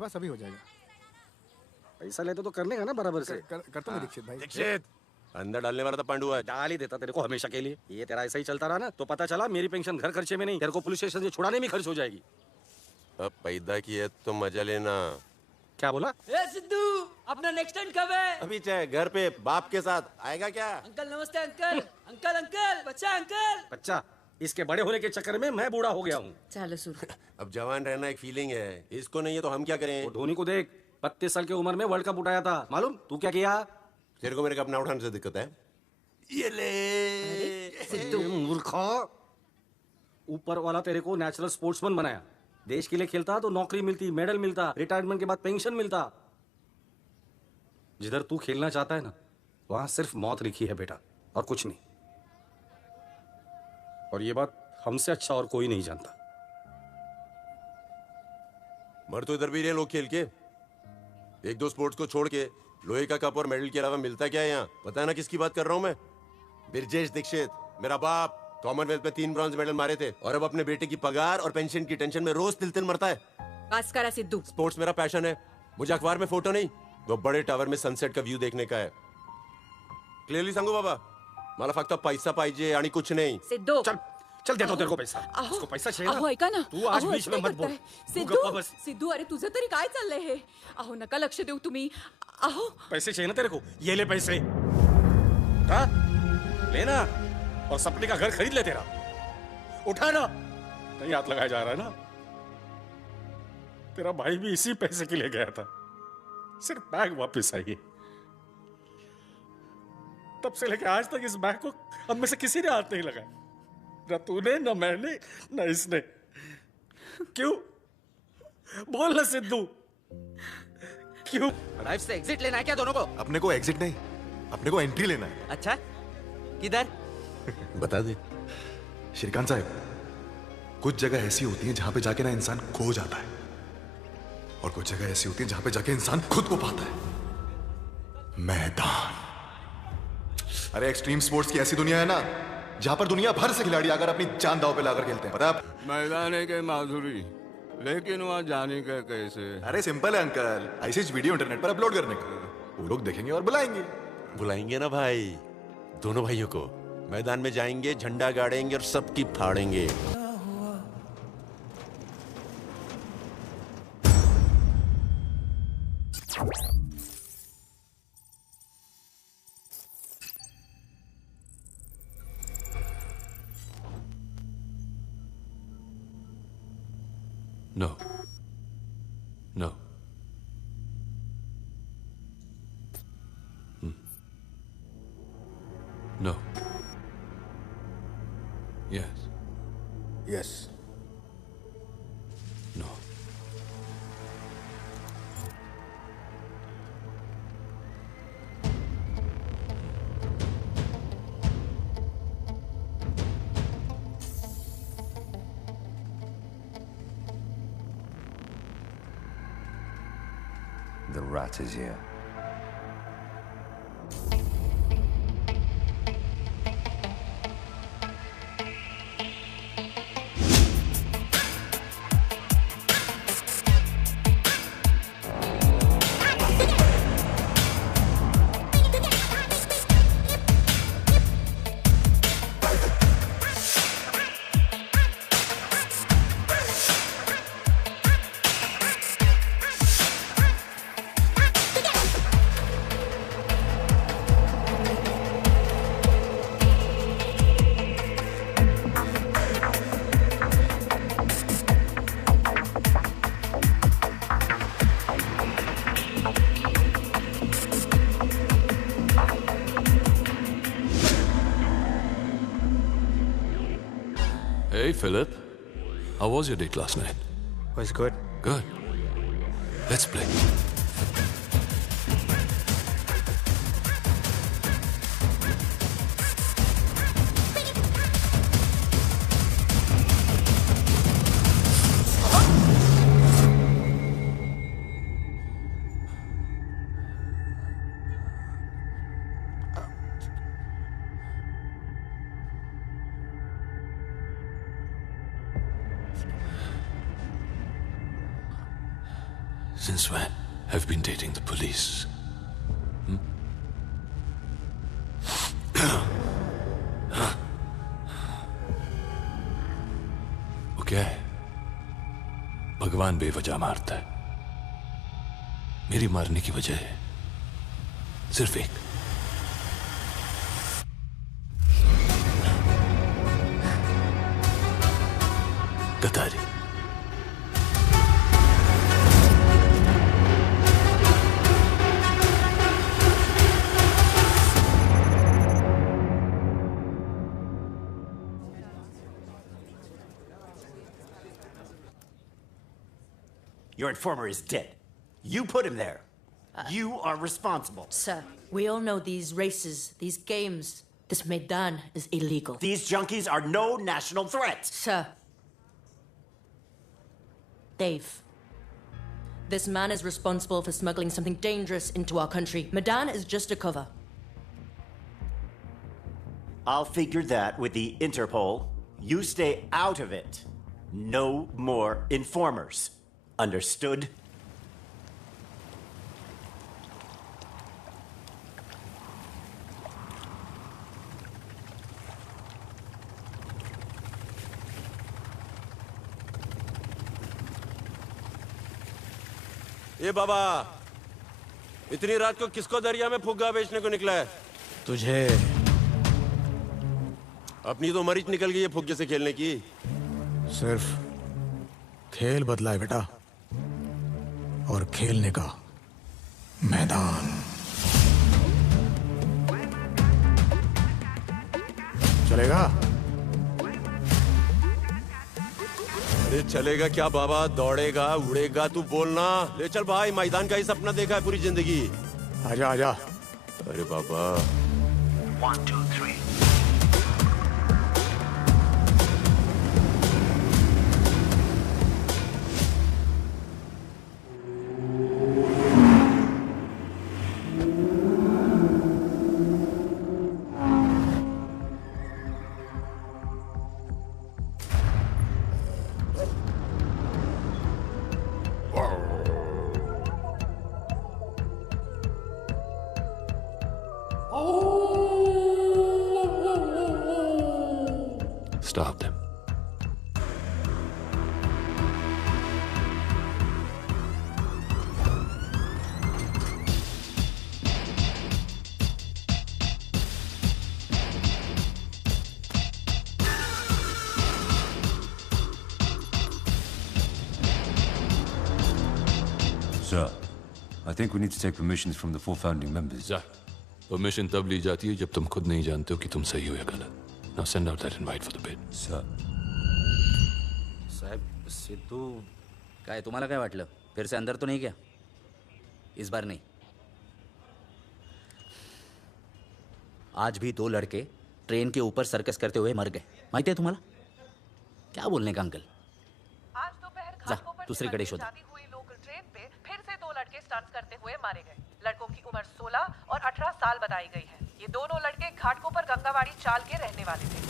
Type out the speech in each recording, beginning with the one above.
बस अभी हो जाएगा। पैसा लेते तो करने का ना बराबर से। करता हूँ दीक्षित भाई। दीक्षित, अंदर डालने वाला तो पांडु है। डाल ही देता तेरे को हमेशा के लिए। ये तेरा ऐसा ही चलता रहा ना तो पता चला मेरी पेंशन घर खर्चे में नहीं, तेरे को पुलिस स्टेशन से छुड़ाने में खर्च हो जाएगी। अब पैदा की है तो मजा लेना। क्या बोला? ए सिद्धू, अपना नेक्स्ट टाइम कब है? अभी चाहे घर पे बाप के साथ आएगा क्या? अंकल नमस्ते अंकल। अंकल अंकल बच्चा अंकल। बच्चा, इसके बड़े होने के चक्कर में मैं बूढ़ा हो गया हूँ। चलो सुन। अब जवान रहना एक फीलिंग है, इसको नहीं है तो हम क्या करें? वो धोनी को देख, 32 साल की उम्र में वर्ल्ड कप उठाया था, मालूम? तू क्या किया? तेरे को मेरे कप ना उठाने से दिक्कत है? ये ले सिद्धू मूर्खा, ऊपर वाला तेरे को नेचुरल स्पोर्ट्समैन बनाया। देश के लिए खेलता तो नौकरी मिलती, मेडल मिलता, रिटायरमेंट के बाद पेंशन मिलता। जिधर तू खेलना चाहता है ना, वहां सिर्फ मौत लिखी है बेटा, और कुछ नहीं। और ये बात हमसे अच्छा और कोई नहीं जानता। मर तो इधर भी रहे लोग खेल के। एक दो स्पोर्ट्स को छोड़ के लोहे का कप और मेडल के अलावा मिलता क्या है यहाँ? पता है ना किसकी बात कर रहा हूँ मैं? ब्रिजेश दीक्षित, मेरा बाप कॉमनवेल्थ में 3 ब्रॉन्ज मेडल मारे थे और अब अपने बेटे की पगार और पेंशन की टेंशन में रोज तिल तिल मरता है। बस करा सिद्धू। स्पोर्ट्स मेरा पैशन है, मुझे अखबार में फोटो नहीं, वो बड़े टावर में सनसेट का व्यू देखने का है। क्लियरली सांगू बाबा, मला फक्त पैसा पाहिजे आणि कुछ नहीं। सिद्धू चल चल, देता हूं तेरे को पैसा। उसको पैसा चाहिए ना? अहो ऐका ना, तू आज अहो, बीच में असं मत बोल। करताय. तू सिद्धू गप्पा बस। सिद्धू अरे तुझं तरी काय चाललंय हे? अहो नका लक्ष देऊ तुम्ही. अहो पैसे चाहिए ना तेरे को? ये ले पैसे, हाँ लेना, और सपने का घर खरीद ले तेरा। उठा ना, नहीं हाथ लगाया जा रहा है ना? तेरा भाई भी इसी पैसे के लिए गया था, सिर्फ बैग वापस आई है। तब से लेकर आज तक इस बैग को हम में से किसी ने हाथ नहीं लगाया, न तूने, न मैंने, न इसने। क्यों? बोल ना सिद्धू, क्यों? लाइफ से एग्जिट लेना है क्या दोनों को? अपने को एग्जिट नहीं, अपने को एंट्री लेना है। अच्छा, किधर? बता दे। श्रीकांत साहब, कुछ जगह ऐसी होती है जहां पे जाके ना इंसान खो जाता है, और कुछ जगह ऐसी होती है जहां पे जाके इंसान खुद को पाता है। मैदान। अरे एक्सट्रीम स्पोर्ट्स की ऐसी दुनिया है ना जहां पर दुनिया भर से खिलाड़ी आकर अपनी जान दांव पे लाकर खेलते हैं, पता है आप? मैदान के माधुरी, लेकिन वहां जाने का कैसे? अरे सिंपल है अंकल, ऐसी वीडियो इंटरनेट पर अपलोड करने का, वो लोग देखेंगे और बुलाएंगे। बुलाएंगे ना भाई, दोनों भाइयों को मैदान में जाएंगे, झंडा गाड़ेंगे और सबकी फाड़ेंगे। No. No. No. Yes. Yes. No. The rat is here. Hey, Philip. How was your date last night? Was good. Good. Let's play. Since when have you been dating the police? वो क्या है? भगवान बेवजह मारता है। मेरी मारने की वजह है सिर्फ एक। गद्दारी। Your informer is dead. You put him there. You are responsible. Sir, we all know these races, these games, this Maidan is illegal. These junkies are no national threat. Sir. Dave. This man is responsible for smuggling something dangerous into our country. Maidan is just a cover. I'll figure that with the Interpol. You stay out of it. No more informers. Understood? ये बाबा, इतनी रात को किसको दरिया में फुग्गा बेचने को निकला है? तुझे। अपनी तो मरीज निकल गई है फुग्गे से खेलने की। सिर्फ खेल बदला है बेटा, और खेलने का मैदान। चलेगा? अरे चलेगा क्या बाबा, दौड़ेगा उड़ेगा तू बोलना। ले चल भाई, मैदान का ही सपना देखा है पूरी जिंदगी। आजा आजा। अरे बाबा 1 2 3 Stop them. Sir, I think we need to take permissions from the 4 founding members. जा, परमिशन तब ली जाती है जब तुम खुद नहीं जानते हो कि तुम सही हो या गलत। Now send out that invite for the bid. Sir. साहेब, सिद्धू काय तुम्हाला काय वाटलं? फिर से अंदर तो नहीं गया? इस बार नहीं। आज भी 2 लड़के ट्रेन के ऊपर सर्कस करते हुए मर गए। माहिती है तुम्हाला? क्या बोलने का अंकल? आज दोपहर जा, घाटकोपर दूसरी कड़ी शोध। जाती हुई लोकल ट्रेन पे फिर से 2 लड़के स्टंट्स करते हुए मारे गए। लड़कों की उम्र 16 और 18 साल बताई गई है। ये दोनों लड़के घाटकोपर गंगावाड़ी चाल के रहने वाले थे।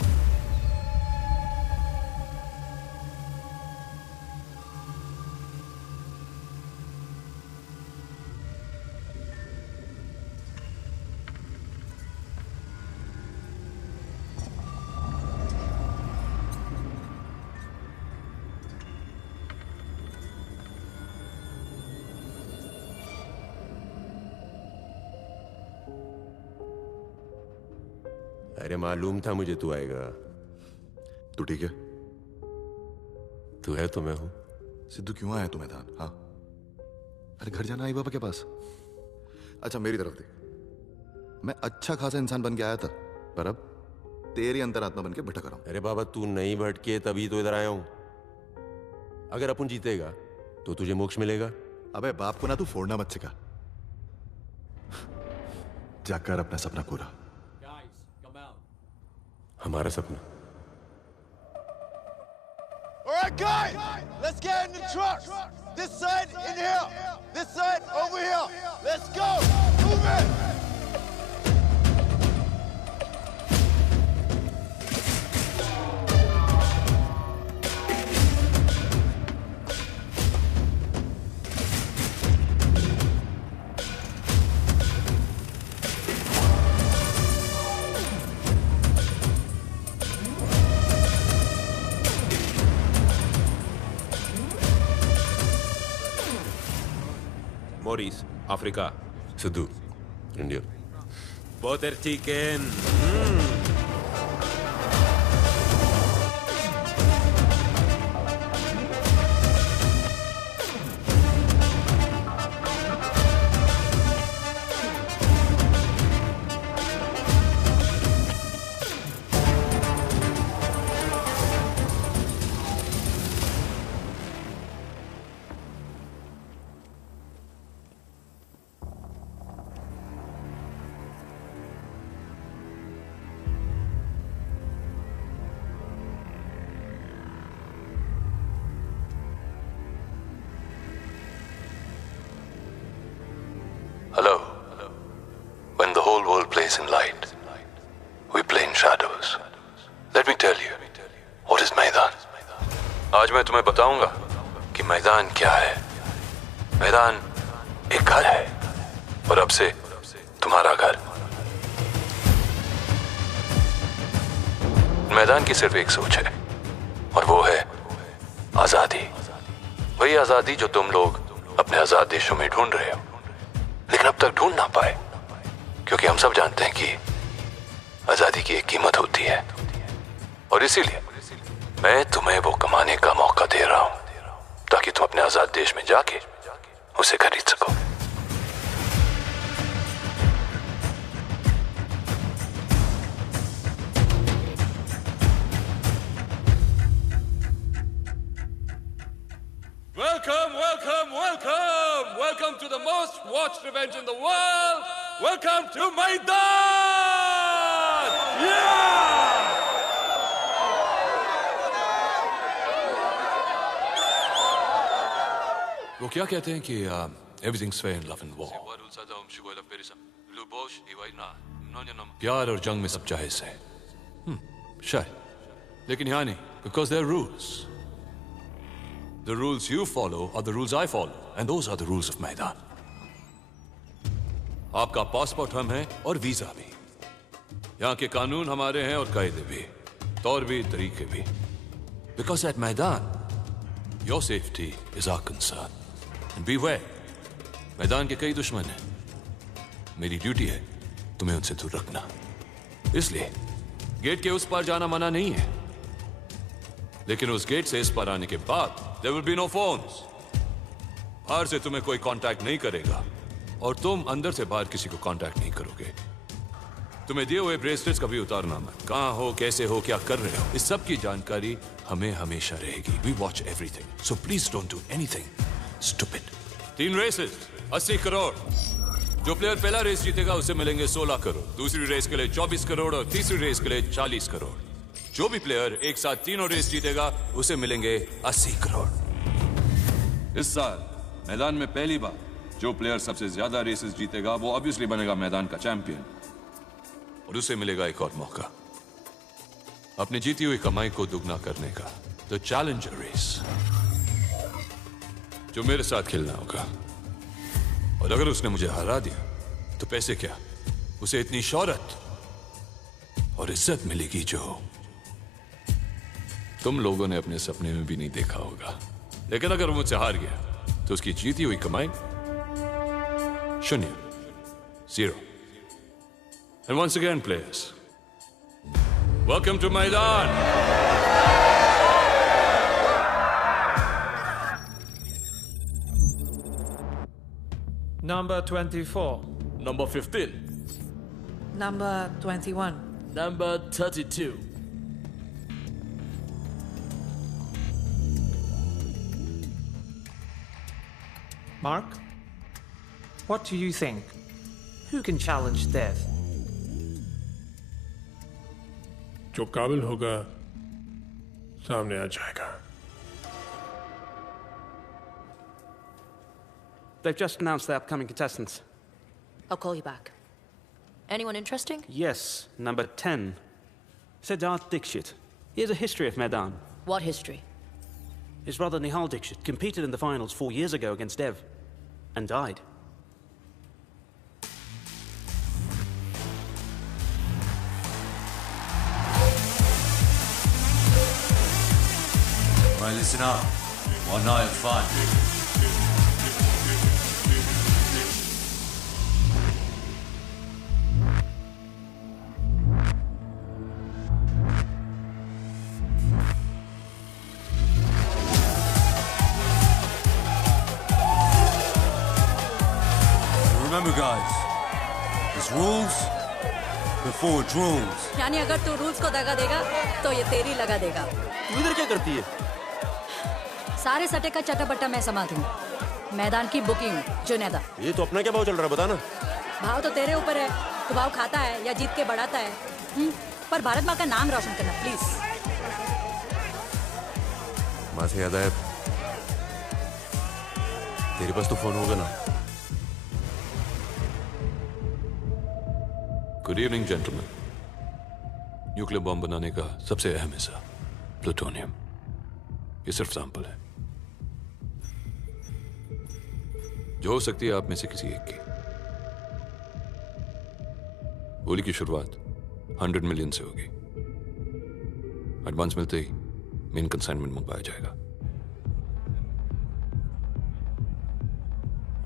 अरे मालूम था मुझे तू आएगा। तू ठीक है? तू है तो मैं हूं। सिद्धू क्यों आया तू मैदान? हाँ, अरे घर जाना आई बाबा के पास। अच्छा मेरी तरफ देख, मैं अच्छा खासा इंसान बन के आया था, पर अब तेरी अंतरात्मा बन के भटक रहा हूं। अरे बाबा तू नहीं भटके तभी तो इधर आया हूं। अगर अपन जीतेगा तो तुझे मोक्ष मिलेगा। अबे बाप को ना तू फोड़ना मत सिखा। जाकर अपना सपना पूरा। हमारा सपना। All right, guys, let's get in the trucks. This side in here, this side over here. Let's go. Move it. Maurice, Afrika. Sidhu, India. Potterchiken. Hello. When the whole world plays in light, we play in shadows. Let me tell you, what is मैदान? आज मैं तुम्हें बताऊंगा कि मैदान क्या है. मैदान एक घर है और अब से तुम्हारा घर. मैदान की सिर्फ एक सोच है और वो है आजादी. वही आजादी जो तुम लोग अपने आजाद देशों में ढूंढ रहे हो, लेकिन अब तक ढूंढ ना पाए, क्योंकि हम सब जानते हैं कि आजादी की एक कीमत होती है. और इसीलिए मैं तुम्हें वो कमाने का मौका दे रहा हूं ताकि तुम अपने आजाद देश में जाके उसे खरीद सको. Welcome, welcome, welcome! Welcome to the most watched event in the world! Welcome to Maidan! Yeah! वो क्या कहते हैं कि everything's fair in love and war. प्यार और जंग में सब जायज है. शायद, लेकिन यहाँ नहीं, because there are rules. The rules you follow are the rules I follow, and those are the rules of मैदान. आपका पासपोर्ट हम है और वीजा भी. यहाँ के कानून हमारे हैं और कायदे भी, तौर भी, तरीके भी. Because at मैदान, your safety is our concern. And beware, मैदान के कई दुश्मन हैं. मेरी ड्यूटी है तुम्हें उनसे दूर रखना. इसलिए गेट के उस पार जाना मना नहीं है, लेकिन उस गेट से इस पार आने के बाद there will be no phones. बाहर से तुम्हें कोई कांटेक्ट नहीं करेगा और तुम अंदर से बाहर किसी को कांटेक्ट नहीं करोगे. तुम्हें दिए हुए ब्रेसलेट्स कभी उतारना मत. कहां हो, कैसे हो, क्या कर रहे हो, इस सब की जानकारी हमें हमेशा रहेगी. We watch everything, so please don't do anything stupid. 3 races, 80 crore. जो प्लेयर पहला रेस जीतेगा उसे मिलेंगे 16 करोड़, दूसरी रेस के लिए 24 करोड़ और तीसरी रेस के लिए 40 करोड़. जो भी प्लेयर एक साथ तीनों रेस जीतेगा उसे मिलेंगे 80 करोड़. इस साल मैदान में पहली बार जो प्लेयर सबसे ज्यादा रेसेस जीतेगा वो ऑब्वियसली बनेगा मैदान का चैंपियन. और उसे मिलेगा एक और मौका अपनी जीती हुई कमाई को दुगना करने का. द चैलेंजर रेस, जो मेरे साथ खेलना होगा. और अगर उसने मुझे हरा दिया तो पैसे क्या, उसे इतनी शोहरत और इज्जत मिलेगी जो तुम लोगों ने अपने सपने में भी नहीं देखा होगा. लेकिन अगर वो मुझसे हार गया तो उसकी जीती हुई कमाई 0, 0. And once again, players, welcome to Maidan. Number 24. Number 15. Number 21. Number 32. Mark, what do you think? Who can challenge death? जो काबिल होगा सामने आ जाएगा. They've just announced the upcoming contestants. I'll call you back. Anyone interesting? Yes, number 10. Siddharth Dixit. He has a history of Maidan. What history? His brother Nihal Dixit competed in the finals 4 years ago against Dev and died. Right, listen up. One night of fun. Remember, guys, it's rules before drools. यानी अगर तू rules को दगा देगा तो ये तेरी लगा देगा। तू इधर क्या करती है? सारे सटे का चटापट्टा मैं संभालती हूँ। मैदान की बुकिंग जुनैदा। ये तो अपना क्या भाव चल रहा है बता ना। भाव तो तेरे ऊपर है, तू भाव खाता है या जीत के बढ़ाता है। पर भारत माँ का नाम रोशन करना प्लीज। माँ से याद आया, तेरे पास तो फोन होगा ना? Good evening gentleman. Nuclear bomb बनाने का सबसे अहम हिस्सा प्लूटोनियम, ये सिर्फ सैंपल है जो हो सकती है आप में से किसी एक की। गोली की शुरुआत 100 मिलियन से होगी। एडवांस मिलते ही मेन कंसाइनमेंट मंगवाया जाएगा।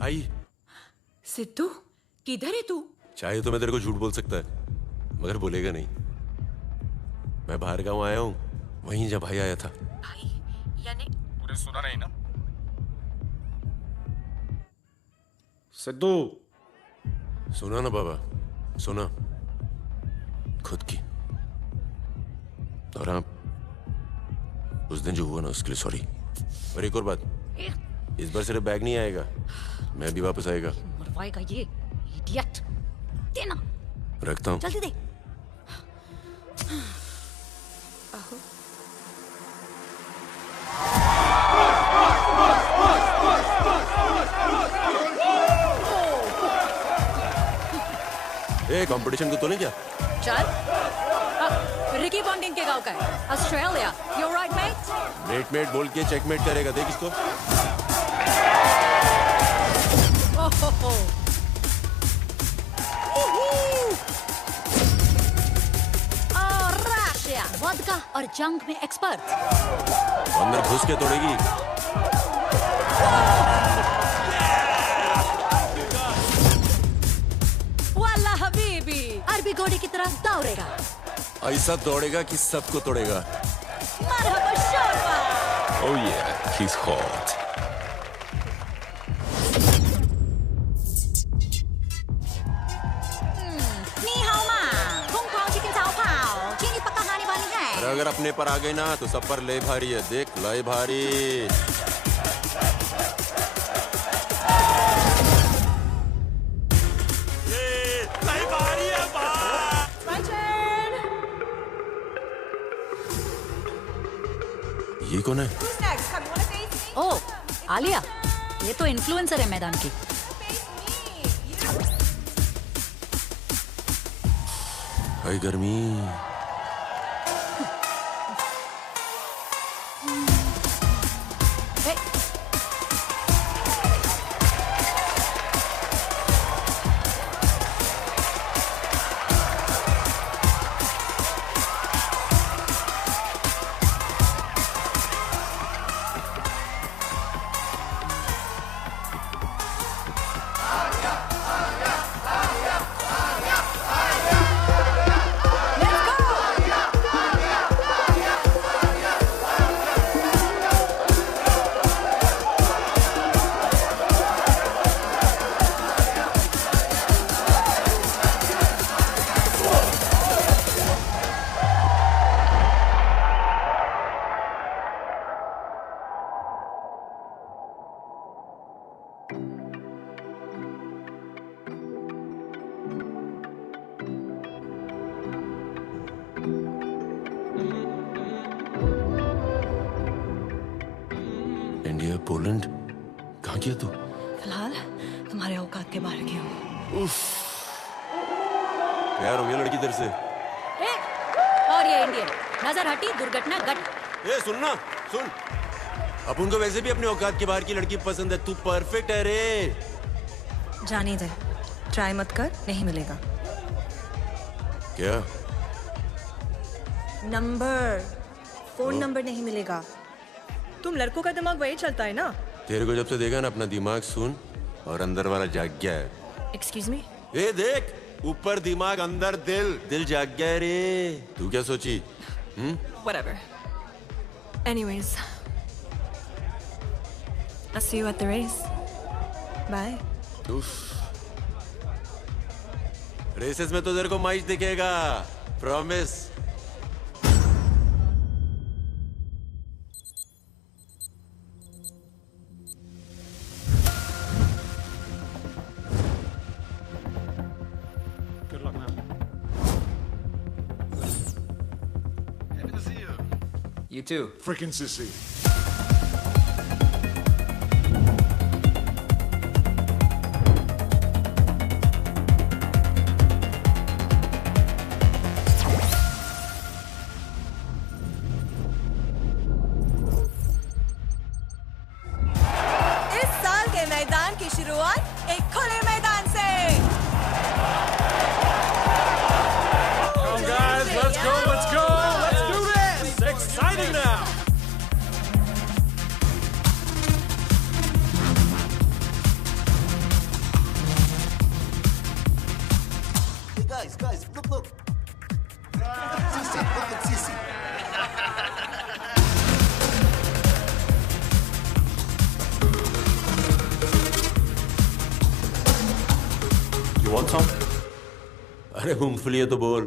आई सिद्धू, किधर है तू? चाहे तो मैं तेरे को झूठ बोल सकता है, मगर बोलेगा नहीं। मैं बाहर गांव आया हूं, वहीं जब भाई आया था। भाई यानी तूने सुना नहीं ना? सिद्धू, सुना ना बाबा, सुना खुद की। और हाँ, उस दिन जो हुआ ना उसके लिए सॉरी। और एक और बात, इस बार सिर्फ बैग नहीं आएगा, मैं भी वापस आएगा। मरवाएगा ये इडियट। देना। रखता हूँ। जल्दी दे। कंपटीशन को तो नहीं क्या? चल। रिकी पॉन्टिंग के गांव का है, Australia. You right mate? Mate बोल के चेकमेट करेगा, देख इसको। रशिया वोडका और जंग में एक्सपर्ट। अंदर घुस के तोड़ेगी। वाला हबीबी, अरबी घोड़े की तरह दौड़ेगा। ऐसा दौड़ेगा कि सबको तोड़ेगा। मरहबा शोरबा। Oh yeah, he's hot. अगर अपने पर आ गए ना तो सब पर ले भारी है। देख ले भारी। ये कौन है? ओ, आलिया। ये तो इन्फ्लुएंसर है मैदान की। हाय गर्मी। इंडिया, पोलैंड, कहाँ किया तू? फिलहाल तुम्हारे औकात के बाहर की हूँ। प्यार हो गया लड़की तेरे से? और ये इंडियन, नजर हटी दुर्घटना घट। ए सुनना, सुन। अपन को वैसे भी अपने औकात के बाहर की लड़की पसंद है। तू परफेक्ट है रे। जाने दे, ट्राई मत कर, नहीं मिलेगा। क्या? नंबर, फोन नंबर नहीं मिलेगा। तुम लड़कों का दिमाग वही चलता है ना? तेरे को जब से देखा ना, अपना दिमाग सुन, और अंदर वाला जाग गया है। Excuse me? ए देख, ऊपर दिमाग, अंदर दिल। दिल जाग गया है रे। तू क्या सोची? Whatever. Anyways, I'll see you at the race. Bye. Races में तो तेरे को माइच दिखेगा, promise. You too. Freaking sissy. इस साल के मैदान की शुरुआत एक खुले मैदान से। Come guys, let's go, let's go, let's do this. Exciting now. Hey guys, look. Sissy, look at Sissy. You want some? अरे मूंगफली है तो बोल।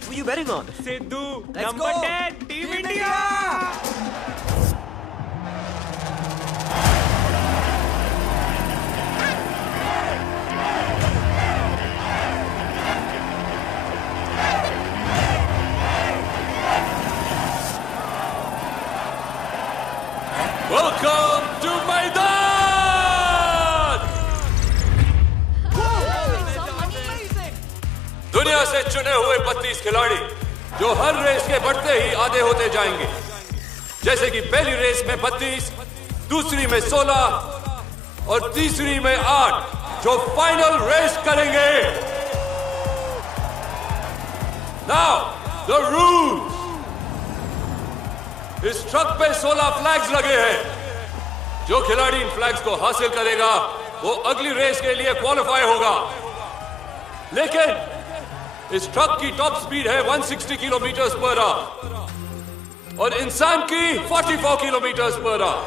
Who are you betting on? Sidhu, Let's number go. 10, Team India! Welcome to मैदान! दुनिया से चुने हुए 32 खिलाड़ी जो हर रेस के बढ़ते ही आधे होते जाएंगे। जैसे कि पहली रेस में 32, दूसरी में 16 और तीसरी में 8 जो फाइनल रेस करेंगे। Now, the rules. इस ट्रक पे 16 फ्लैग्स लगे हैं। जो खिलाड़ी इन फ्लैग्स को हासिल करेगा वो अगली रेस के लिए क्वालिफाई होगा। लेकिन इस ट्रक की टॉप स्पीड है 160 किलोमीटर पर आवर और इंसान की 44 किलोमीटर पर आवर।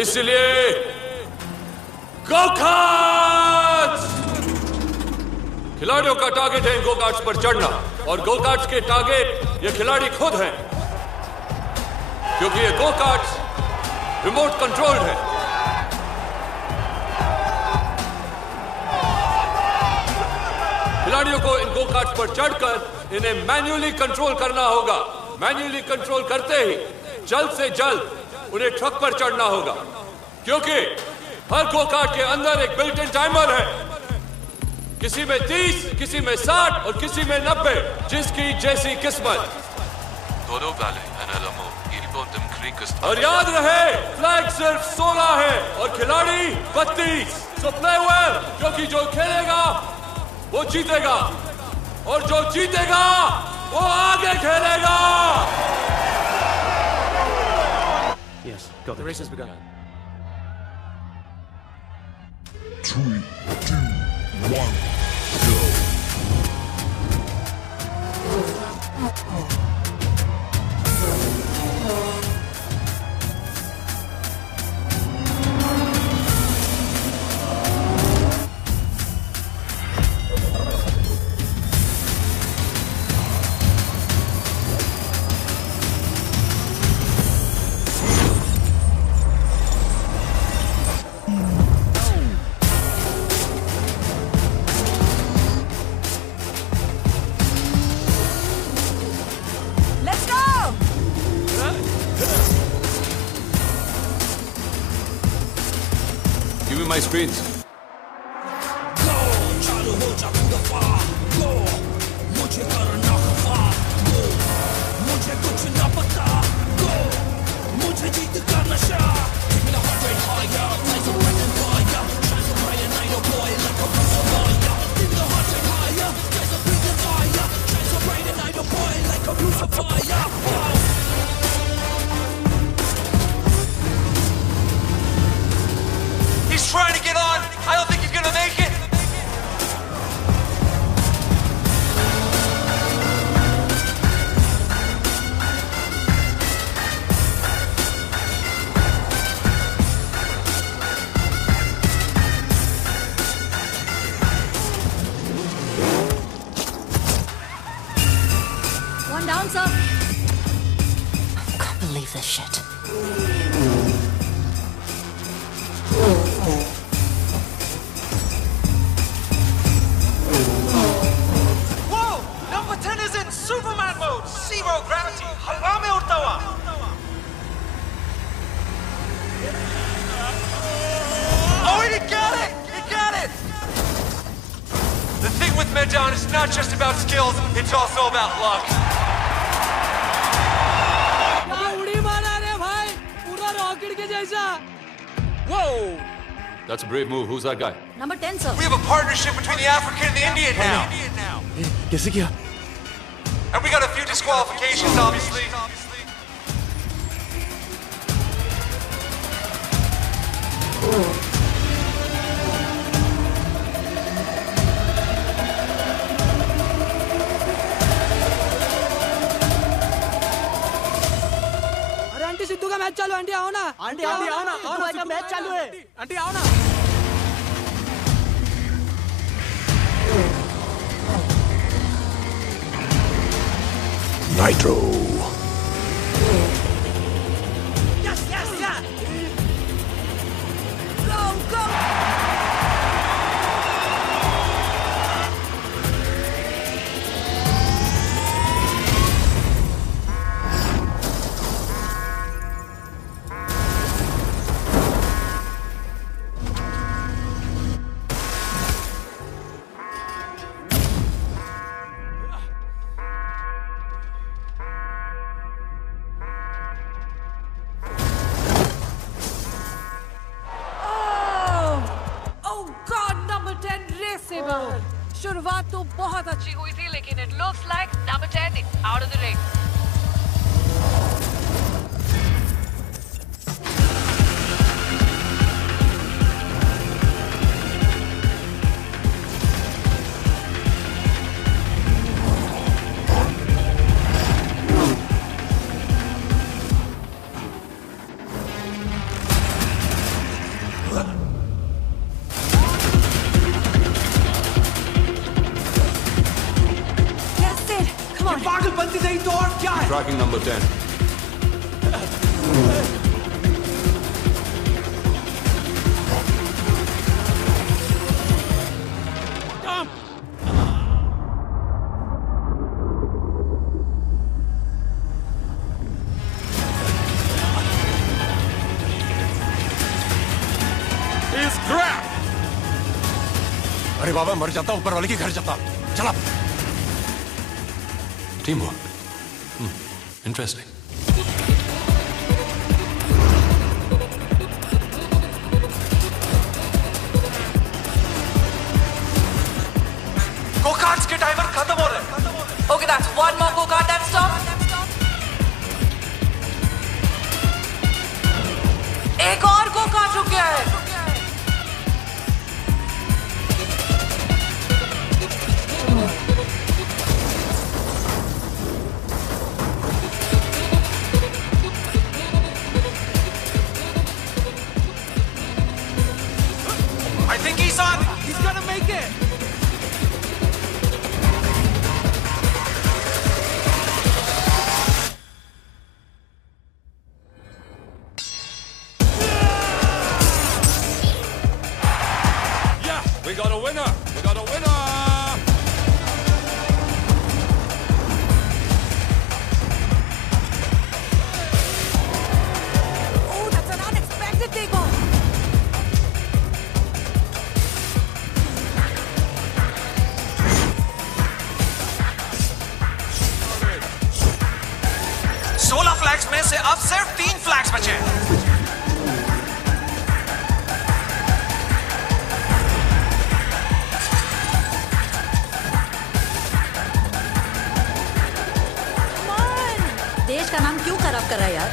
इसलिए गो कार्ट्स! खिलाड़ियों का टारगेट है गो कार्ट्स पर चढ़ना और गो कार्ट्स के टारगेट ये खिलाड़ी खुद हैं, क्योंकि ये गो कार्ट्स रिमोट कंट्रोल्ड है। खिलाड़ियों को इन गो कार्ट्स पर चढ़कर इन्हें मैन्युअली कंट्रोल करना होगा। मैन्युअली कंट्रोल करते ही जल्द से जल्द उन्हें ट्रक पर चढ़ना होगा, क्योंकि हर गो कार्ट के अंदर एक बिल्ट इन टाइमर है। किसी में 30, किसी में 60 और किसी में 90, जिसकी जैसी किस्मत। और याद रहे, फ्लैग सिर्फ 16 है और खिलाड़ी 32। सो प्ले वेल, क्योंकि जो खेलेगा वो जीतेगा और जो जीतेगा वो आगे खेलेगा। Yes, got The race has begun. 3, 2, 1, go. Let's go! Give me my screens. He's trying to get on. I don't think he's gonna make it. One down, sir. Can't believe this shit. Whoa! Number 10 is in Superman mode. Zero gravity. हवा में उड़ता हुआ. Oh, he got it! He got it! The thing with Medan is not just about skills, it's also about luck. उड़ी मारा रे भाई पूरा rocket के जैसा. Whoa! That's a brave move. Who's that guy? Number 10, sir. We have a partnership between the African and the Indian now. कैसे किया? And we got a few disqualifications, obviously. अरे आंटी सिद्धू का मैच चालू. Aunty आओ ना. Aunty आओ ना. सिद्धू भाई का मैच चालू है. आंटी आओ ना. Nitro. Yes, yes, yes. Go, go. शुरुआत तो बहुत अच्छी हुई थी लेकिन it looks like number 10 is out of the ring. Tracking number 10. He's grabbed. अरे बाबा मर जाता ऊपर वाले के घर जाता. चला. Teamwork. Interesting. Go-karts के टाइमर खत्म हो रहे हैं. Okay, that's one more go-kart that stopped. एक और go-kart रुक गया है. I think he's on. He's gonna make it. Yeah, we got a winner. We got a winner. Oh, that's an unexpected takeoff. Flags में से अब सिर्फ 3 flags बचे हैं. मैच का नाम क्यों खराब कर रहा है यार?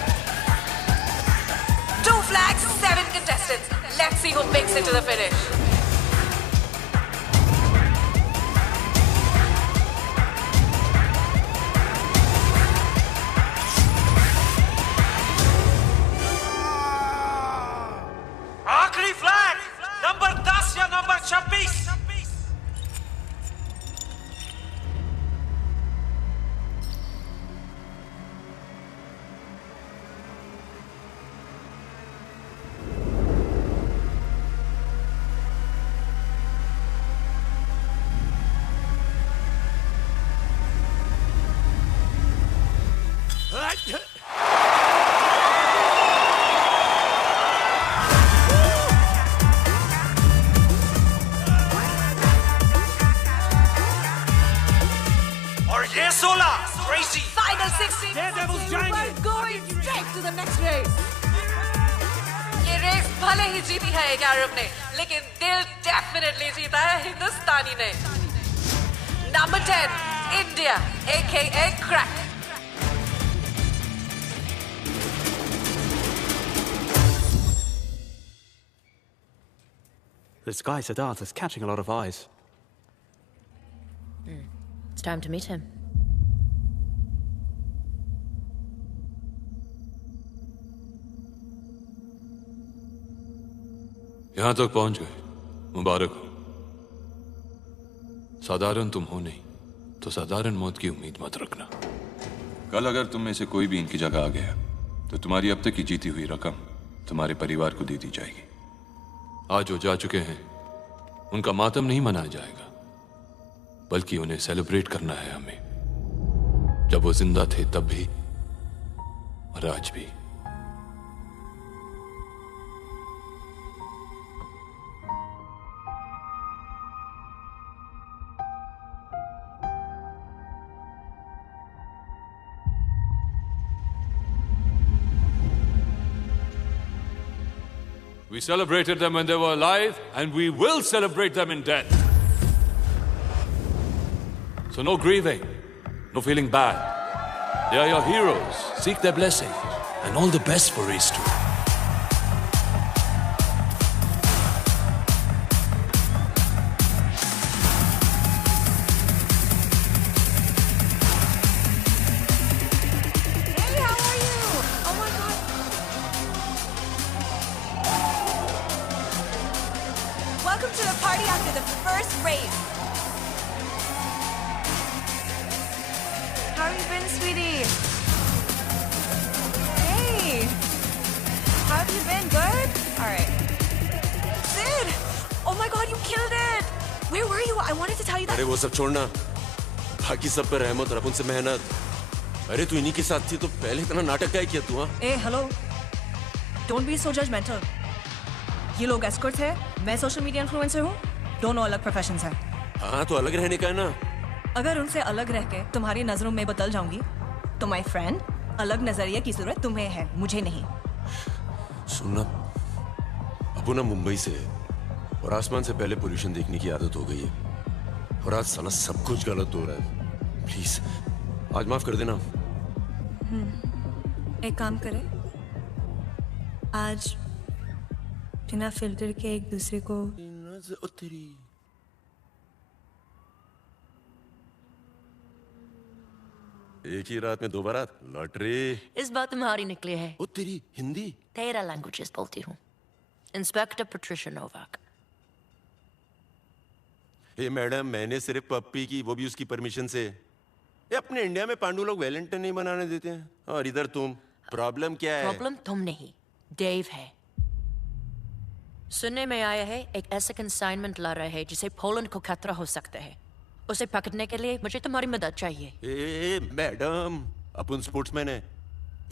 2 flags, 7 contestants. Let's see who makes it to the finish. आखिरी फ्लैग नंबर 10 या number 26। Final 16. We're going straight to the next race. ये रेस भले ही जीती है एक अरब ने, लेकिन दिल डेफिनेटली जीता है हिंदुस्तानी ने। Number 10, India, aka Crack. This guy Siddharth is catching a lot of eyes. It's time to meet him. यहां तक पहुंच गए, मुबारक हो। साधारण तुम हो नहीं तो साधारण मौत की उम्मीद मत रखना। कल अगर तुम में से कोई भी इनकी जगह आ गया तो तुम्हारी अब तक की जीती हुई रकम तुम्हारे परिवार को दे दी जाएगी। आज जो जा चुके हैं उनका मातम नहीं मनाया जाएगा, बल्कि उन्हें सेलिब्रेट करना है हमें। जब वो जिंदा थे तब भी और आज भी। We celebrated them when they were alive, and we will celebrate them in death. So no grieving, no feeling bad. They are your heroes. Seek their blessing, and all the best for race 2. Welcome to the party after the first race. How have you been, sweetie? Hey! How have you been? Good? Alright. Sid! Oh my god, you killed it! Where were you? I wanted to tell you that. अरे वो सब छोड़ना, बाकी सब पे रहमत और अपन से मेहनत। अरे तू इन्हीं के साथ थी तो पहले इतना नाटक क्या किया तू? हाँ? Hey, hello. Don't be so judgmental. ये लोग एस्कॉर्ट्स है, मैं सोशल मीडिया इन्फ्लुएंसर हूँ, दोनों अलग प्रोफेशंस हैं। हाँ तो अलग रहने का है ना। अगर उनसे अलग रह के तुम्हारी नजरों में बदल जाऊंगी तो माय फ्रेंड, अलग नजरिए की जरूरत तुम्हें है, मुझे नहीं। सुनना, अब ना मुंबई से और आसमान से पहले पोल्यूशन देखने की आदत हो गई है, और आज साला सब कुछ गलत हो रहा है। प्लीज आज माफ कर देना। एक काम करे, आज बिना फिल्टर के एक दूसरे को एक ही रात में 2 बारात, लॉटरी। इस बात तुम्हारी निकली है। ओ तेरी हिंदी। 13 लैंग्वेजेस बोलती हूँ। Inspector Patricia Novak. Hey madam, मैंने सिर्फ पप्पी की, वो भी उसकी परमिशन से। ये अपने इंडिया में पांडु लोग वैलेंटाइन नहीं बनाने देते हैं, और इधर तुम। प्रॉब्लम क्या है? प्रॉब्लम तुम नहीं, डेव है। सुनने में आया है एक ऐसा कंसाइनमेंट ला रहा है जिसे पोलैंड को खतरा हो सकता है। उसे पकड़ने के लिए मुझे तुम्हारी मदद चाहिए। ए मैडम, अपन स्पोर्ट्समैन है,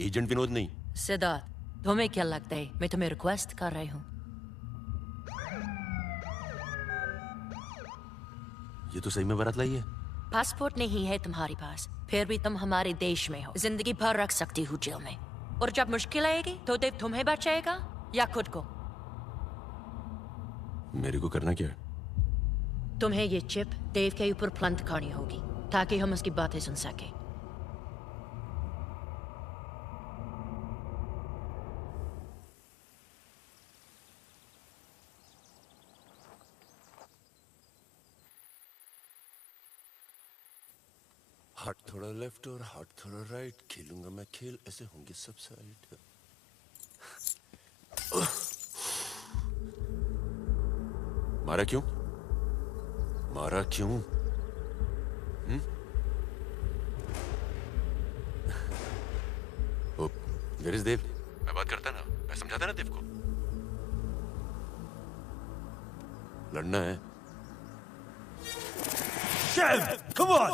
एजेंट विनोद नहीं। सिद्धार्थ, तुम्हें क्या लगता है मैं तुम्हें रिक्वेस्ट कर रही हूँ? ये तो सही में बारात लाई है। पासपोर्ट नहीं है तुम्हारे पास, फिर भी तुम हमारे देश में हो। जिंदगी भर रख सकती हूँ जेल में, और जब मुश्किल आएगी तो देव तुम्हें बचाएगा या खुद को? मेरे को करना क्या है? तुम्हें ये चिप देव के ऊपर प्लांट करनी होगी ताकि हम उसकी बातें सुन सके। हाथ थोड़ा लेफ्ट और हाथ थोड़ा राइट, खेलूंगा मैं खेल, ऐसे होंगे सब साइड। मारा क्यों? मारा क्यों? Where is देव? मैं बात करता ना, मैं समझाता ना देव को। लड़ना है। Shev, come on!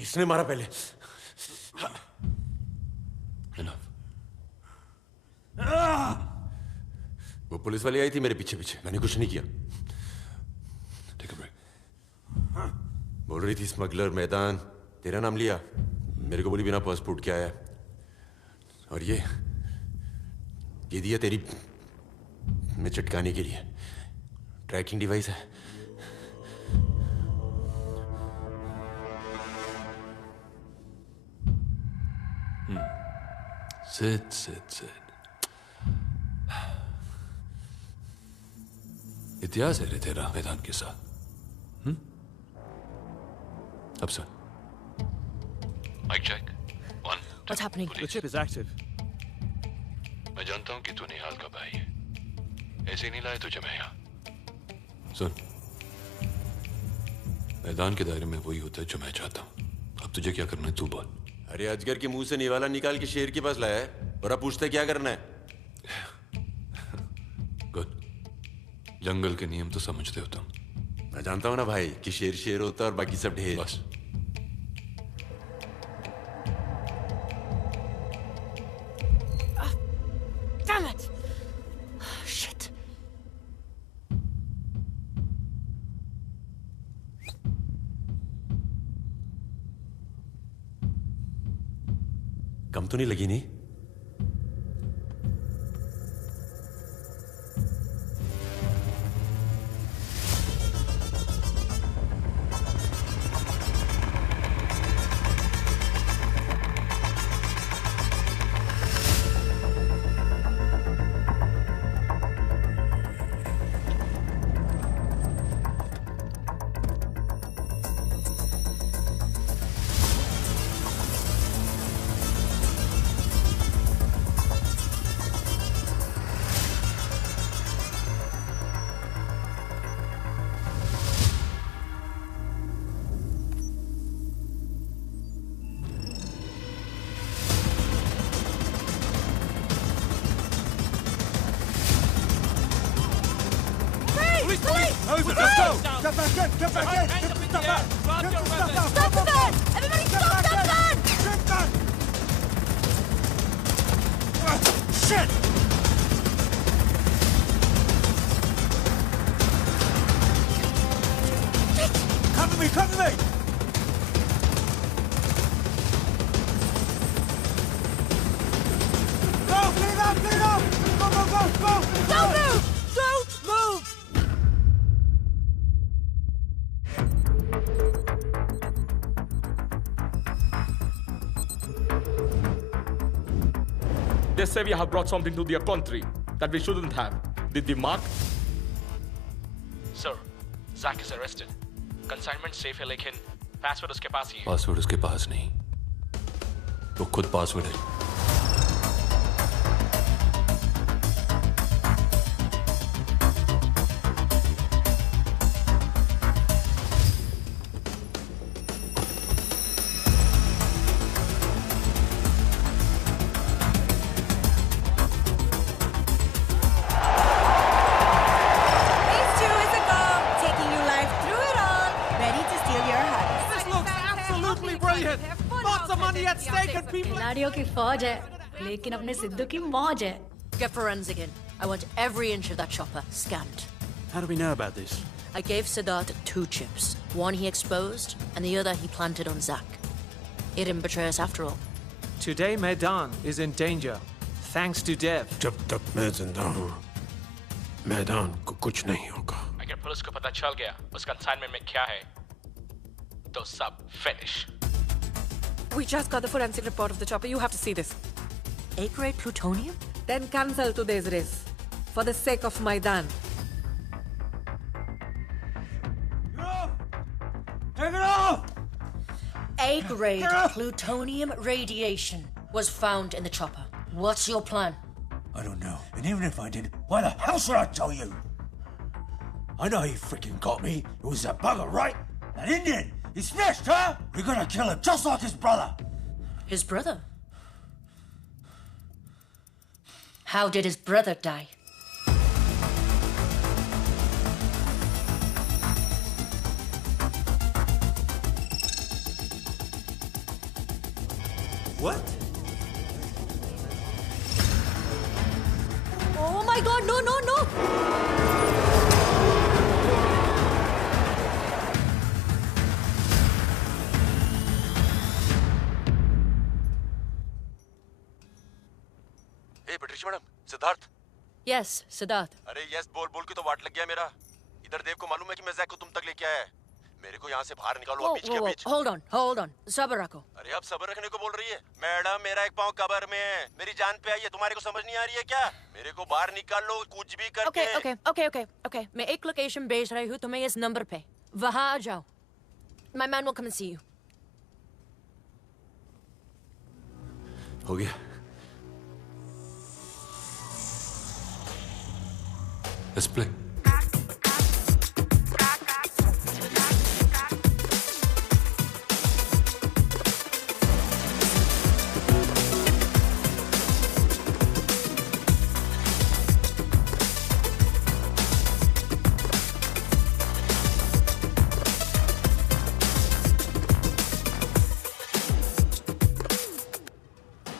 इसने मारा पहले। वो पुलिस वाली आई थी मेरे पीछे पीछे, मैंने कुछ नहीं किया। बोल रही थी स्मगलर मैदान, तेरा नाम लिया, मेरे को बोली बिना पासपोर्ट के आया। और ये दिया तेरी में चटकाने के लिए, ट्रैकिंग डिवाइस है। सिद इतिहास है रे तेरा मैदान के साथ। अब सुन। Mic check 1 What's happening? The chip is active. मैं जानता हूं कि तू निहाल का भाई है, ऐसे नहीं लाए तुझे मैं यहाँ। सुन, मैदान के दायरे में वही होता है जो मैं चाहता हूँ। अब तुझे क्या करना है तू बोल। अरे अजगर के मुंह से निवाला निकाल के शेर के पास लाया है और अब पूछते क्या करना है। गुड, जंगल के नियम तो समझते हो तुम। मैं जानता हूं ना भाई कि शेर शेर होता है और बाकी सब ढेर। बस Damn it! Shit. कम तो नहीं लगी नहीं? Get back in! Get the stuff out! Get the stuff out! Stop the van! Everybody stop that van! Get back! Shit! Cover me! Cover me! Go! Clean up! Clean up! Go! Go! Go! Go! Don't move! Don't move! They say we have brought something to their country that we shouldn't have. Did they mark? Sir, Zach is arrested. Consignment safe है लेकिन password उसके पास ही है। Password उसके पास नहीं, वो खुद password है। खिलाड़ियों की फौज है, लेकिन अपने सिद्धू की मौज है। Get forensic in. I want every inch of that chopper scanned. How do we know about this? I gave Siddharth 2 chips. One he exposed, and the other he planted on Zach. He didn't betray us after all. Today, Maidan is in danger, thanks to Dev. जब तक मैं जिंदा हूँ, मैदान को कुछ नहीं होगा। अगर पुलिस को पता चल गया उस कंसाइनमेंट में क्या है, तो सब finish. We just got the forensic report of the chopper. You have to see this. A-grade plutonium? Then cancel today's race for the sake of Maidan. Take it off! A-grade plutonium radiation was found in the chopper. What's your plan? I don't know. And even if I did, why the hell should I tell you? I know he freaking got me. It was that bugger, right? That Indian. He's smashed, huh? We're gonna kill him just like his brother. His brother? How did his brother die? What? Oh my God! No! No! No! Madam, Siddharth. Yes, Siddharth. अरे yes बोल के तो वाट लग गया मेरा। इधर देव को मालूम है कि मैं जैक को तुम तक लेके आया है। मेरे को यहाँ से बाहर निकालो, बीच के बीच। Hold on. सब्र रखो। अरे अब सब्र रखने को बोल रही है? मैडम, मेरा एक पाँव कब्र में है, मेरी जान पे आई है, तुम्हारे को समझ नहीं आ रही है क्या? मेरे को बाहर निकाल लो, कुछ भी करके। Okay. मैं एक लोकेशन भेज रही हूँ तुम्हें इस नंबर पे। वहाँ आ जाओ। My man will come and see you. हो गया। Let's play.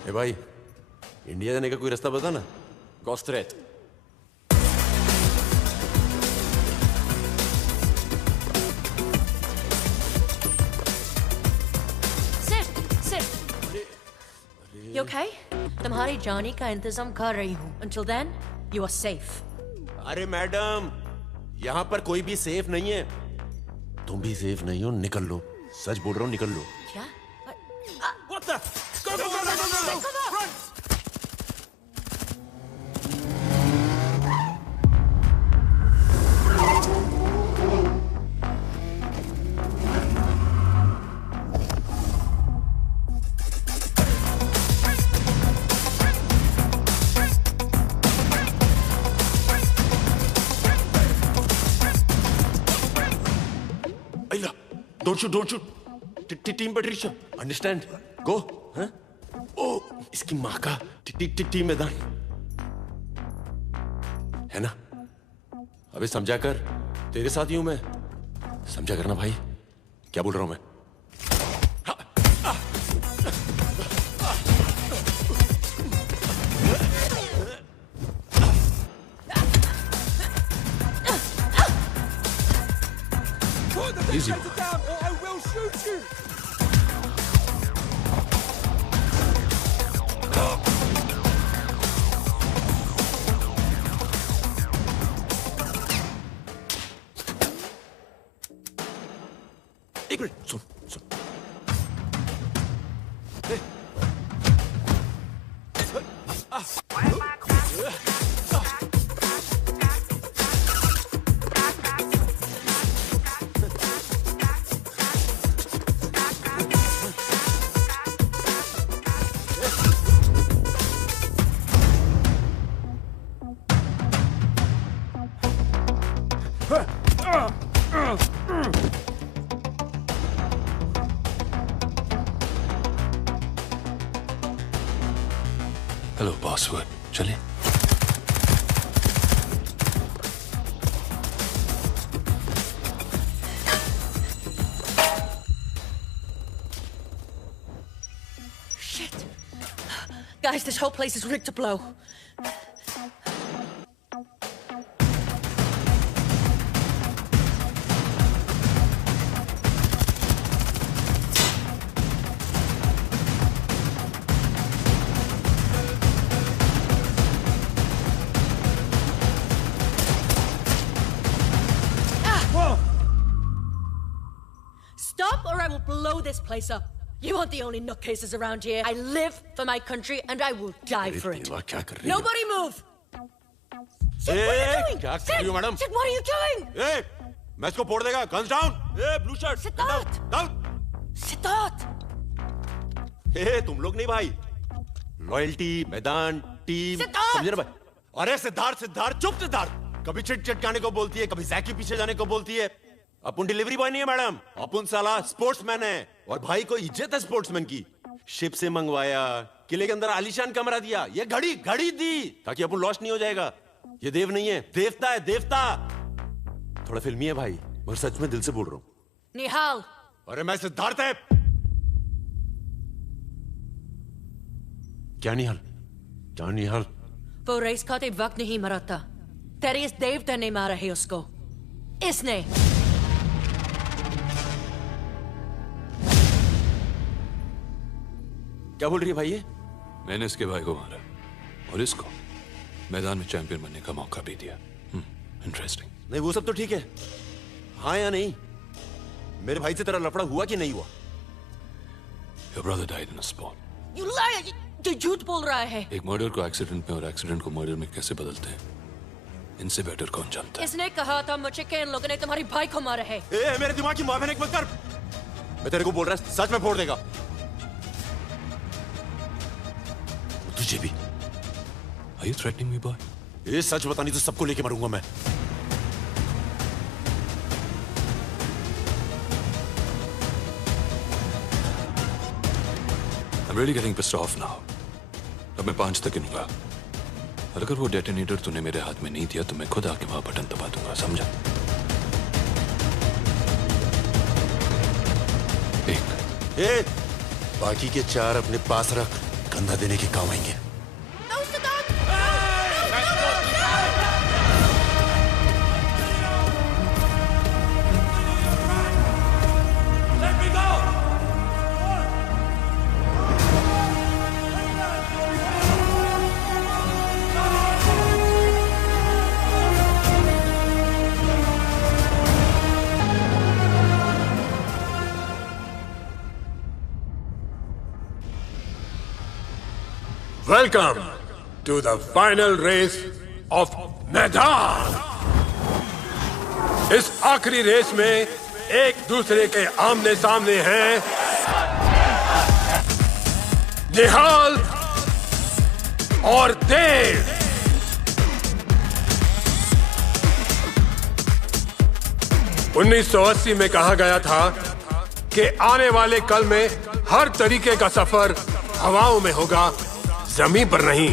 ए भाई, इंडिया जाने का कोई रास्ता बता ना। Go straight. You okay? तुम्हारी जाने का इंतजाम कर रही हूँ। Until then, you are safe. अरे मैडम, यहाँ पर कोई भी सेफ नहीं है। तुम भी सेफ नहीं हो, निकल लो। सच बोल रहा हूँ, निकल लो। क्या? What the? Go! Run! Don't shoot. Team Patricia. Understand? Go. Huh? Oh, इसकी माँ का टीम मैदान है ना? अबे समझा कर, तेरे साथ ही हूं मैं। समझा करना भाई, क्या बोल रहा हूं मैं? Easy. Down, or I will shoot you. एक मिनट, सुन। हेलो बॉसवर्ड, चले? Guys, this whole place is rigged to blow. Stop or I will blow this place up. You aren't the only nutcases around here. I live for my country and I will die for it. Nobody move! Sid, what are you doing? क्या कर रही हो madam? Sid, what are you doing? मैं इसको फोड़ देगा. Guns down. Blue shirt. Siddharth. Down. Siddharth. तुम लोग नहीं भाई. लॉयल्टी, मैदान, टीम. सिद्धार्थ! समझे ना भाई? अरे सिद्धार्थ, चुप सिद्धार्थ. कभी चिट चिटकाने को बोलती है, कभी जैक के पीछे जाने को बोलती है. अपन डिलीवरी बॉय नहीं है मैडम. अपन साला स्पोर्ट्समैन है. और भाई को इज्जत है स्पोर्ट्समैन की. शिप से मंगवाया, किले के अंदर आलीशान कमरा दिया, ये घड़ी दी ताकि अपन लॉस्ट नहीं हो जाएगा. ये देव नहीं है, देवता है, देवता. थोड़ा फिल्मी है भाई, मगर सच में दिल से बोल रहा हूं. निहाल. अरे मैं सिद्धार्थ है. क्या निहाल? वो रेस खाते वक्त नहीं मरा था. तेरे इस देवता ने मारा है उसको. इसने. क्या बोल रही है भाई ये? मैंने इसके भाई को मारा और इसको मैदान में चैंपियन बनने का मौका भी दिया. इंटरेस्टिंग. नहीं वो सब तो ठीक है. हाँ या नहीं? मेरे भाई से तेरा लफड़ा हुआ कि नहीं हुआ? Your brother died in a sport. You liar! ये झूठ बोल रहा है. एक मर्डर को एक्सीडेंट में और एक्सीडेंट को मर्डर में कैसे बदलते हैं, इनसे बेटर कौन जानता है? इसने कहा था मुझे कि इन लोगों ने तुम्हारी भाई को मारा है. मेरे दिमाग की माफी मत कर. मैं तेरे को बोल रहा है, सच में फोड़ देगा. तुझे भी. Are you threatening me, boy? ये सच बतानी तो सबको लेके मरूंगा मैं. I'm really getting pissed off now. अब मैं 5 तक गिनूंगा. और अगर वो डेटोनेटर तूने मेरे हाथ में नहीं दिया तो मैं खुद आके वहां बटन दबा दूंगा, समझा? 1. बाकी के 4 अपने पास रख. कंधा देने के काम आएंगे. Welcome to the final race of मैदान. इस आखिरी रेस में एक दूसरे के आमने सामने हैं निहाल और देव. (1980) में कहा गया था कि आने वाले कल में हर तरीके का सफर हवाओं में होगा, जमीन पर नहीं.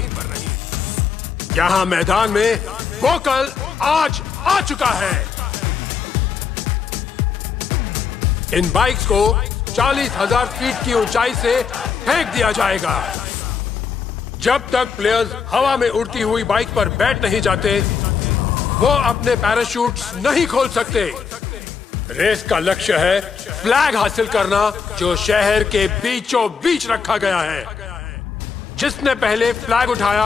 यहां मैदान में वो कल आज आ चुका है. इन बाइक्स को 40,000 फीट की ऊंचाई से फेंक दिया जाएगा. जब तक प्लेयर्स हवा में उड़ती हुई बाइक पर बैठ नहीं जाते, वो अपने पैराशूट्स नहीं खोल सकते. रेस का लक्ष्य है फ्लैग हासिल करना, जो शहर के बीचों बीच रखा गया है. जिसने पहले फ्लैग उठाया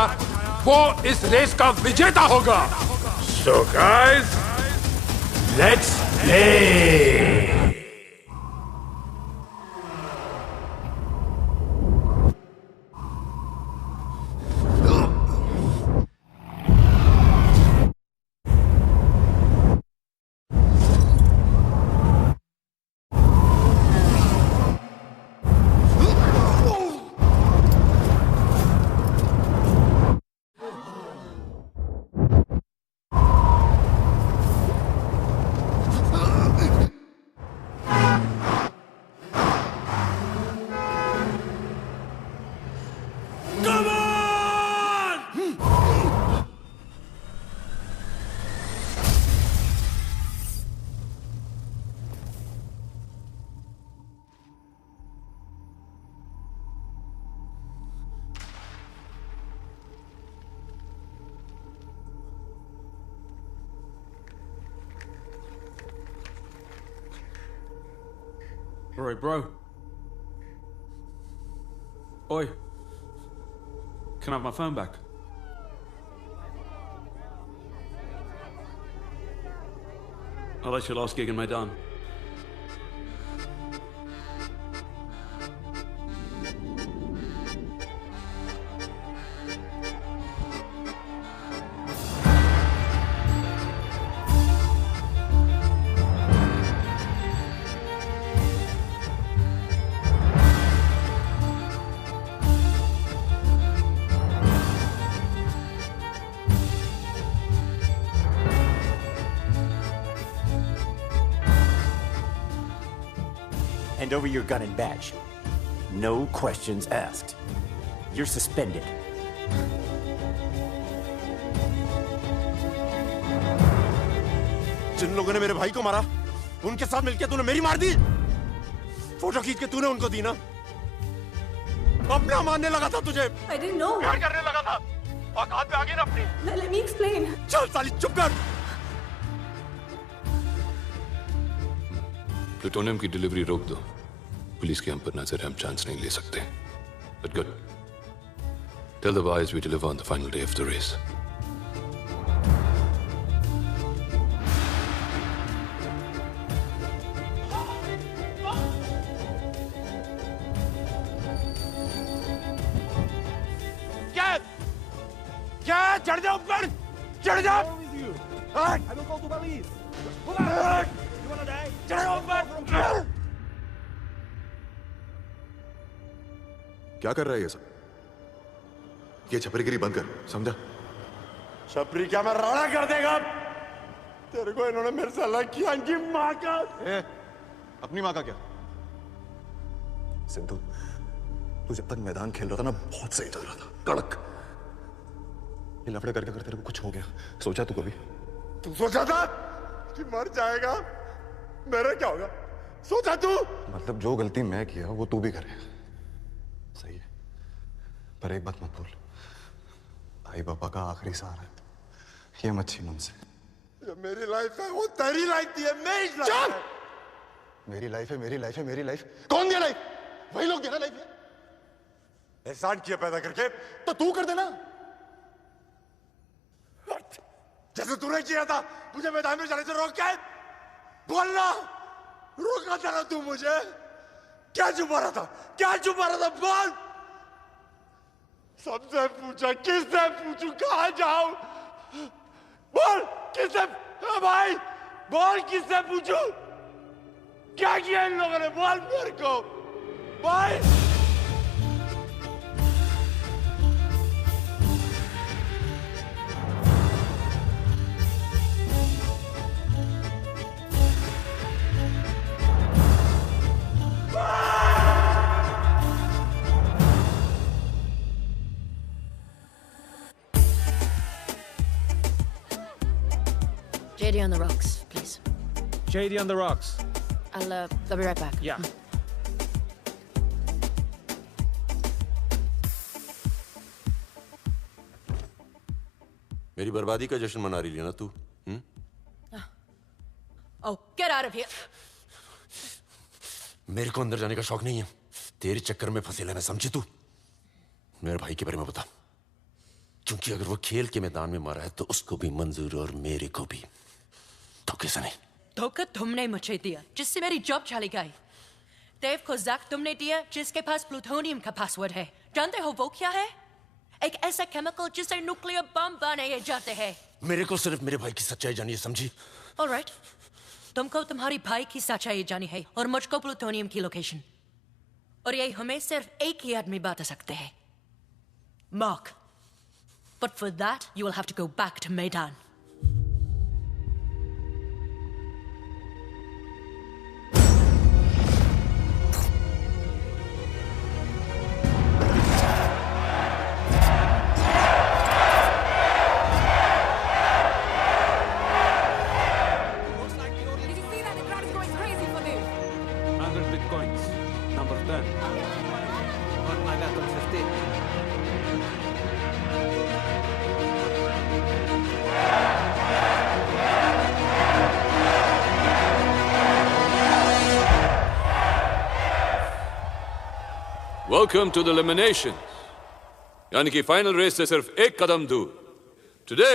वो इस रेस का विजेता होगा. So guys, let's play. Alright, bro. Oi. Can I have my phone back? Oh, that's your last gig in Maidan. Hand over your gun and badge. No questions asked. You're suspended. जिन लोगों ने मेरे भाई को मारा, उनके साथ मिलकर तूने मेरी मार दी। फोटो खींच के तूने उनको दी ना। अपना मानने लगा था तुझे। I didn't know. प्यार करने लगा था। औकात पे आ गई ना अपनी। Let me explain. चल साली चुप कर। प्लूटोनियम की डिलीवरी रोक दो। पुलिस के हम पर नजर हम चांस नहीं ले सकते। But good. Tell the boys we deliver on the final day of the race. क्या? चढ़ जाओ ऊपर! चढ़ जाओ! चढ़ो ऊपर! क्या कर रहा है ये सब? ये छपरीगिरी बंद कर, समझा? छपरी क्या मैं राणा कर देगा? तेरे को इन्होंने मेरे से अलग किया, इनकी माँ का। अपनी माँ का क्या? सिद्धू, तू जब तक मैदान खेल रहा था ना, बहुत सही चल रहा था, कड़क। ये लफड़े करके अगर तेरे को कुछ हो गया, सोचा तू कभी? तू सोचा था कि मर जाएगा? मेरा क्या होगा? सोचा तू? मतलब जो गलती मैं किया वो तू भी करे। सही है, पर एक बात मत भूल, भाई पापा का आखिरी सहारा है, ये मत छीन उनसे। ये मेरी लाइफ है, वो तेरी लाइफ थी, मेरी लाइफ है। मेरी लाइफ है, मेरी लाइफ है, मेरी लाइफ। कौन दिया लाइफ? वही लोग दिया ना लाइफ। एहसान किया पैदा करके, तो तू कर देना जैसे तूने किया था मुझे मैदान में जाने से रोक के। बोलना, रोका था ना तू मुझे? क्या छुपा रहा था? क्या छुपा रहा था? बोल। सबसे पूछा, किससे पूछूं, कहां जाऊं? बोल, किससे? भाई बोल, किससे पूछूं? क्या किया इन लोगों ने? बोल मेरे को भाई। JD on the rocks, please. JD on the rocks. I'll be right back. Yeah. मेरी बर्बादी का जश्न मना रही है ना तू? Oh, get out of here. मेरे को अंदर जाने का शौक नहीं है। तेरे चक्कर में फंसे लेना, समझी तू? मेरे भाई के बारे में बता, क्योंकि अगर वो खेल के मैदान में मारा है तो उसको भी मंजूर और मेरे को भी। धोखे से नहीं। धोखा तुमने मुझे दिया, जिससे मेरी जॉब चली गई। देव को जैक तुमने दिया, जिसके पास प्लूटोनियम का पासवर्ड है। जानते हो वो क्या है? एक ऐसा केमिकल जिससे न्यूक्लियर बम बनाए जाते हैं। मेरे को सिर्फ मेरे भाई की सच्चाई जानी है, समझी? ऑलराइट, तुमको तुम्हारी भाई की सच्चाई जानी है और मुझको प्लूटोनियम की लोकेशन। और ये हमें सिर्फ एक ही आदमी बता सकते हैं, mark. But for that, you will have to go back to Maidan. Yeah. Welcome to the elimination, यानी कि फाइनल रेस से सिर्फ एक कदम दूर. Today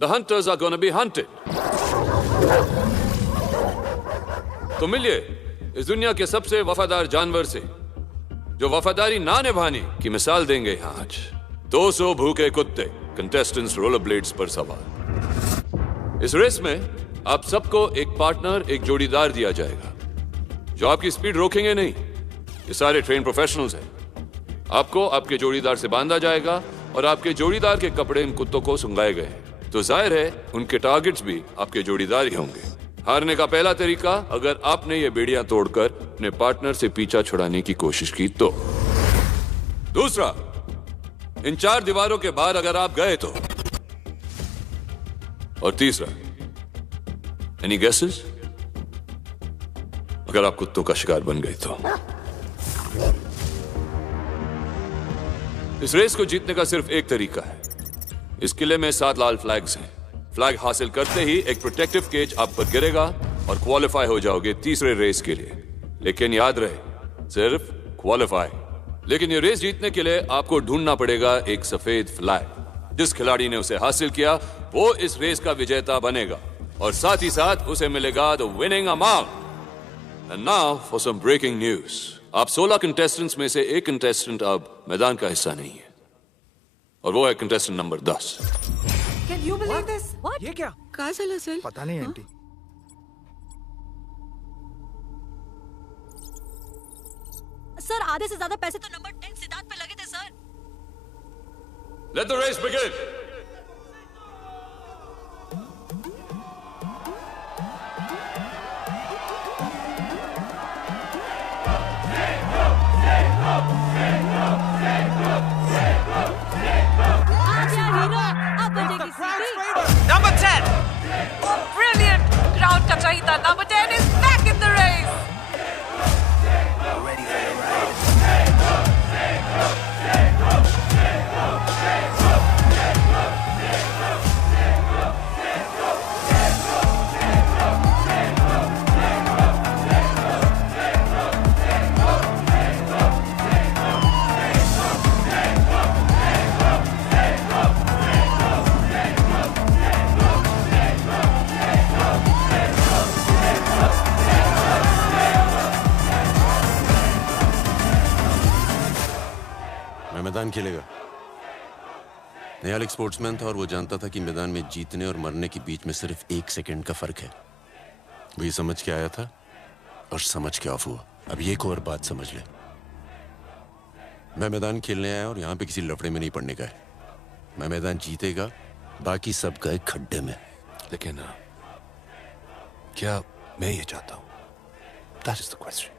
the hunters are gonna be hunted. तो मिलिए इस दुनिया के सबसे वफादार जानवर से, जो वफादारी ना निभाने की मिसाल देंगे आज. 200 भूखे कुत्ते कंटेस्टेंट्स रोलर ब्लेड्स पर सवार. इस रेस में आप सबको एक पार्टनर, एक जोड़ीदार दिया जाएगा जो आपकी स्पीड रोकेंगे नहीं. ये सारे ट्रेन प्रोफेशनल्स हैं. आपको आपके जोड़ीदार से बांधा जाएगा और आपके जोड़ीदार के कपड़े इन कुत्तों को सुंगाए गए हैं. तो जाहिर है उनके टारगेट्स भी आपके जोड़ीदार ही होंगे. हारने का पहला तरीका, अगर आपने ये बेड़ियां तोड़कर अपने पार्टनर से पीछा छुड़ाने की कोशिश की तो. दूसरा, इन 4 दीवारों के बाहर अगर आप गए तो. और तीसरा, एनी गेसेस? अगर आप कुत्तों का शिकार बन गए तो. इस रेस को जीतने का सिर्फ एक तरीका है. इस किले में 7 लाल फ्लैग्स हैं. फ्लैग हासिल करते ही एक प्रोटेक्टिव केज आप पर गिरेगा और क्वालिफाई हो जाओगे तीसरे रेस के लिए. लेकिन याद रहे, सिर्फ क्वालिफाई. लेकिन ये रेस जीतने के लिए आपको ढूंढना पड़ेगा एक सफेद फ्लैग. जिस खिलाड़ी ने उसे हासिल किया वो इस रेस का विजेता बनेगा और साथ ही साथ उसे मिलेगा the winning amount. And now for some breaking news. आप 16 कंटेस्टेंट्स में से एक कंटेस्टेंट अब मैदान का हिस्सा नहीं है और वो है contestant number 10. Can you believe this? What? ये क्या? काय झालं असेल? पता नहीं आंटी. सर आधे से ज्यादा पैसे तो नंबर 10 सिद्धार्थ पे लगे थे sir. Let the race begin. Number 10. Brilliant. Ground ka chahita. Number 10 is back in the race. Ready for the ride. मैदान खेलेगा. निहाल एक स्पोर्ट्समैन था और वो जानता था कि मैदान में जीतने और मरने के बीच में सिर्फ 1 सेकंड का फर्क है. वो ये समझ के आया था और समझ के ऑफ हुआ. अब ये एक और बात समझ ले, मैं मैदान खेलने आया और यहाँ पे किसी लफड़े में नहीं पड़ने का है. मैं मैदान जीतेगा, बाकी सब गए खड्डे में. लेकिन क्या मैं ये चाहता हूँ? That is the question.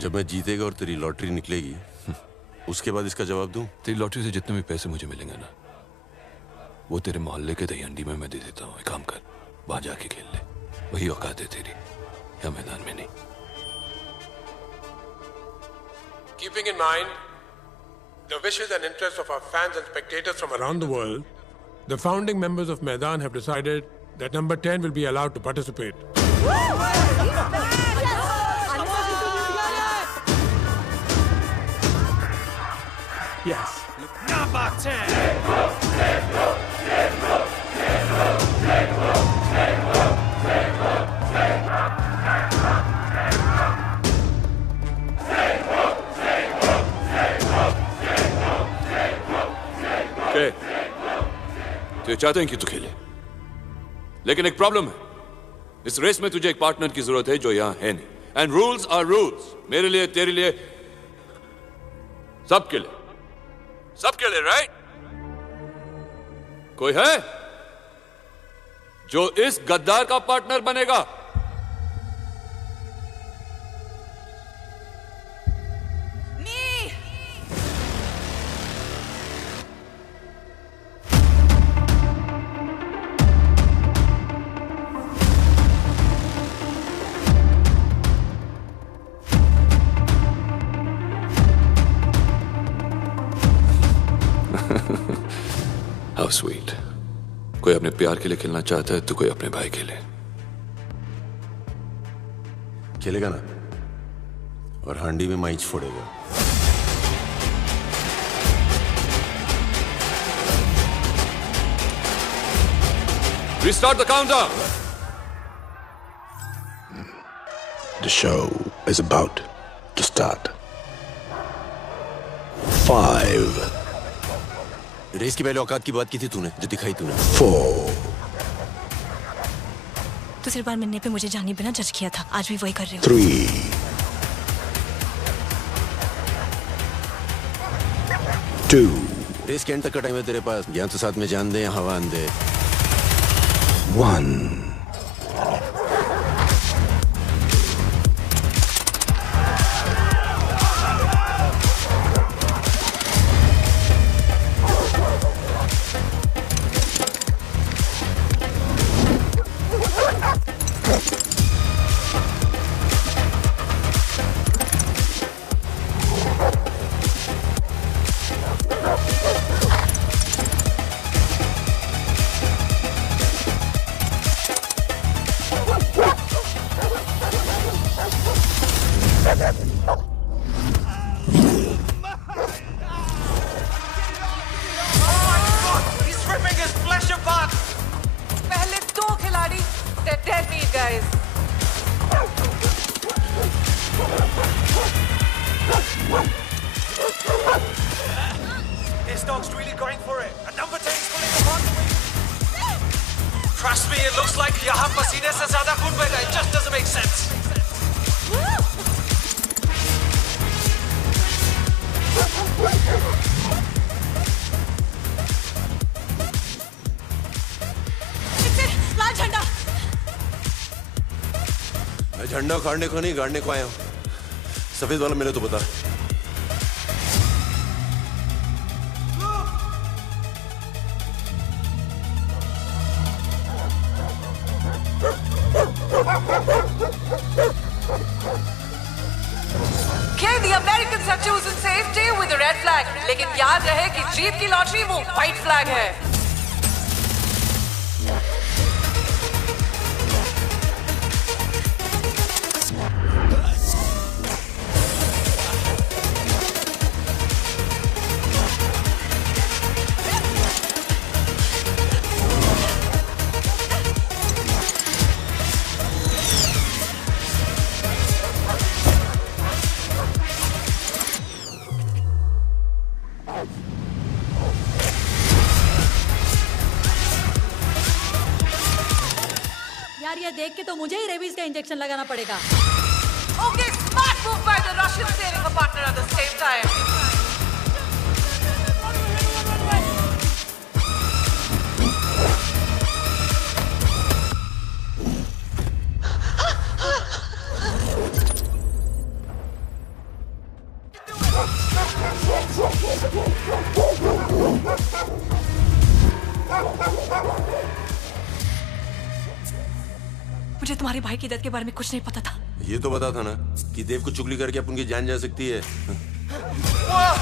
जब मैं जीतेगा और तेरी लॉटरी निकलेगी उसके बाद इसका जवाब दूं? तेरी लॉटरी से जितने भी पैसे मुझे मिलेंगे ना, वो तेरे मोहल्ले के दही हंडी में मैं दे देता हूँ. एक काम कर, वहां जाके खेल ले. वही औकात है तेरी, या मैदान में नहीं. Keeping in mind the wishes and interests of our fans and spectators from around the world, the founding members of Maidan have decided that number 10 will be allowed to participate. Yes. Number 10. Okay. तो ये चाहते हैं कि तू खेले, लेकिन एक problem है. इस रेस में तुझे एक पार्टनर की जरूरत है जो यहां है नहीं. And rules are rules. मेरे लिए, तेरे लिए, सबके लिए. सबके लिए, राइट? कोई है जो इस गद्दार का पार्टनर बनेगा? How sweet. कोई अपने प्यार के लिए खेलना चाहता है तो कोई अपने भाई के लिए. खेलेगा ना और हांडी में माइच फोड़ेगा. We start the countdown. The show is about to start. 5. Race की पहले औकात की बात की थी तूने, जो दिखाई तूने। 4. दूसरी बार मिलने पे मुझे जाने बिना जज किया था, आज भी वही कर रहे हो। 3. 2. रेस के एंड तक का टाइम है तेरे पास, या तो साथ में जान दे या हवा दे। 1. He's ripping his flesh apart. पहले 2 खिलाड़ी, they're dead meat, guys. This dog's really going for it. A number 10 is pulling apart the wing. Trust me, it looks like यहाँ पसीने से ज़्यादा खून बह रहा है. It just doesn't make sense. लाल झंडा। मैं झंडा उखाड़ने को नहीं, गाड़ने को आया हूँ। सफेद वाला मिले तो बता। Okay, the Americans have chosen safety with the red flag. लेकिन याद रहे कि जीत की लॉटरी वो व्हाइट फ्लैग है। यार ये देख के तो मुझे ही रेबीज का इंजेक्शन लगाना पड़ेगा। Okay, smart move by the Russian steering a partner at the same time. मुझे तुम्हारे भाई की दर्द के बारे में कुछ नहीं पता था। ये तो बता था ना कि देव को चुगली करके अपन की जान जा सकती है। Whoa!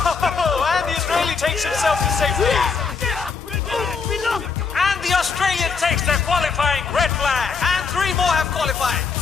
And the Israeli takes himself to safety. And the Australian takes their qualifying red flag. And 3 more have qualified.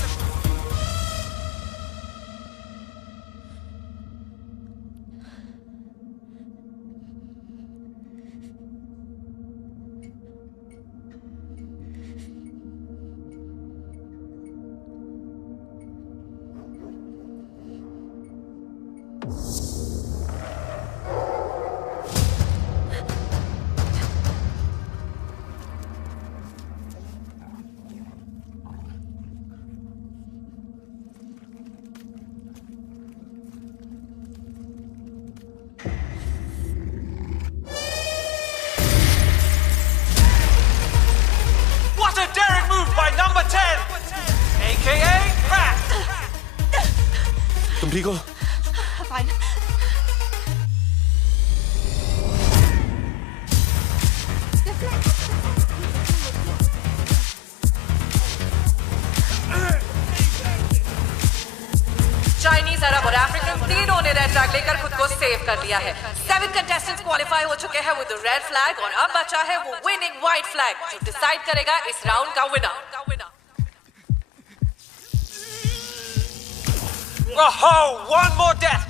What a daring move by number 10, aka Pat. तुम ठीक हो? Fine. चाइनीज, अरब और अफ्रीकन तीनों ने red flag लेकर खुद को save कर लिया है। 7 कंटेस्टेंट्स क्वालिफाई हो चुके हैं विद रेड फ्लैग और अब बचा है वो विनिंग व्हाइट फ्लैग जो डिसाइड करेगा इस राउंड का winner. Oh, one more death.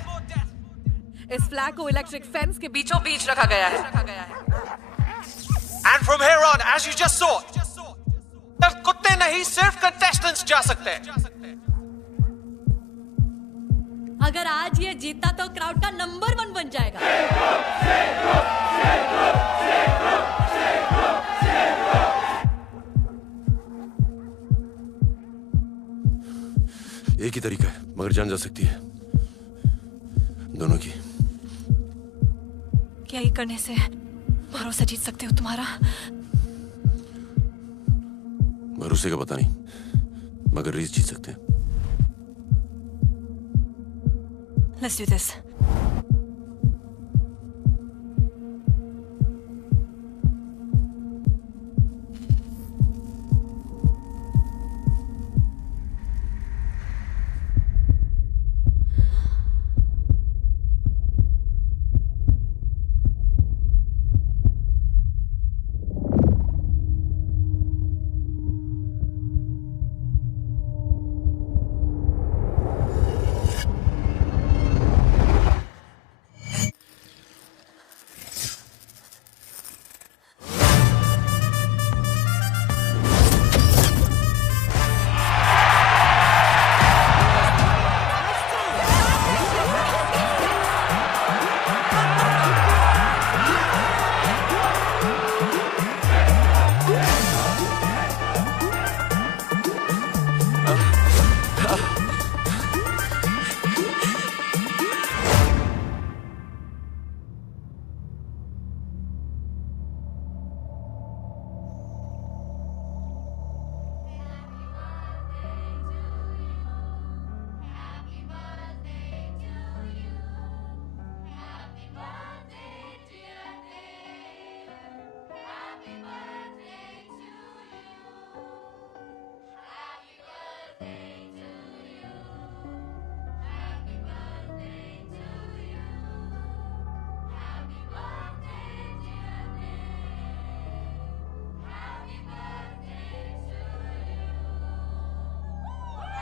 इस फ्लैग को इलेक्ट्रिक फेंस के बीचों बीच रखा गया है। And from here on, as you just saw, कुत्ते नहीं, सिर्फ कंटेस्टेंट्स जा सकते हैं। अगर आज ये जीता तो क्राउड का नंबर 1 बन जाएगा। एक ही तरीका है, मगर जान जा सकती है दोनों की। क्या ये करने से भरोसा जीत सकते हो तुम्हारा? भरोसे का पता नहीं, मगर रेस जीत सकते हैं। Let's do this.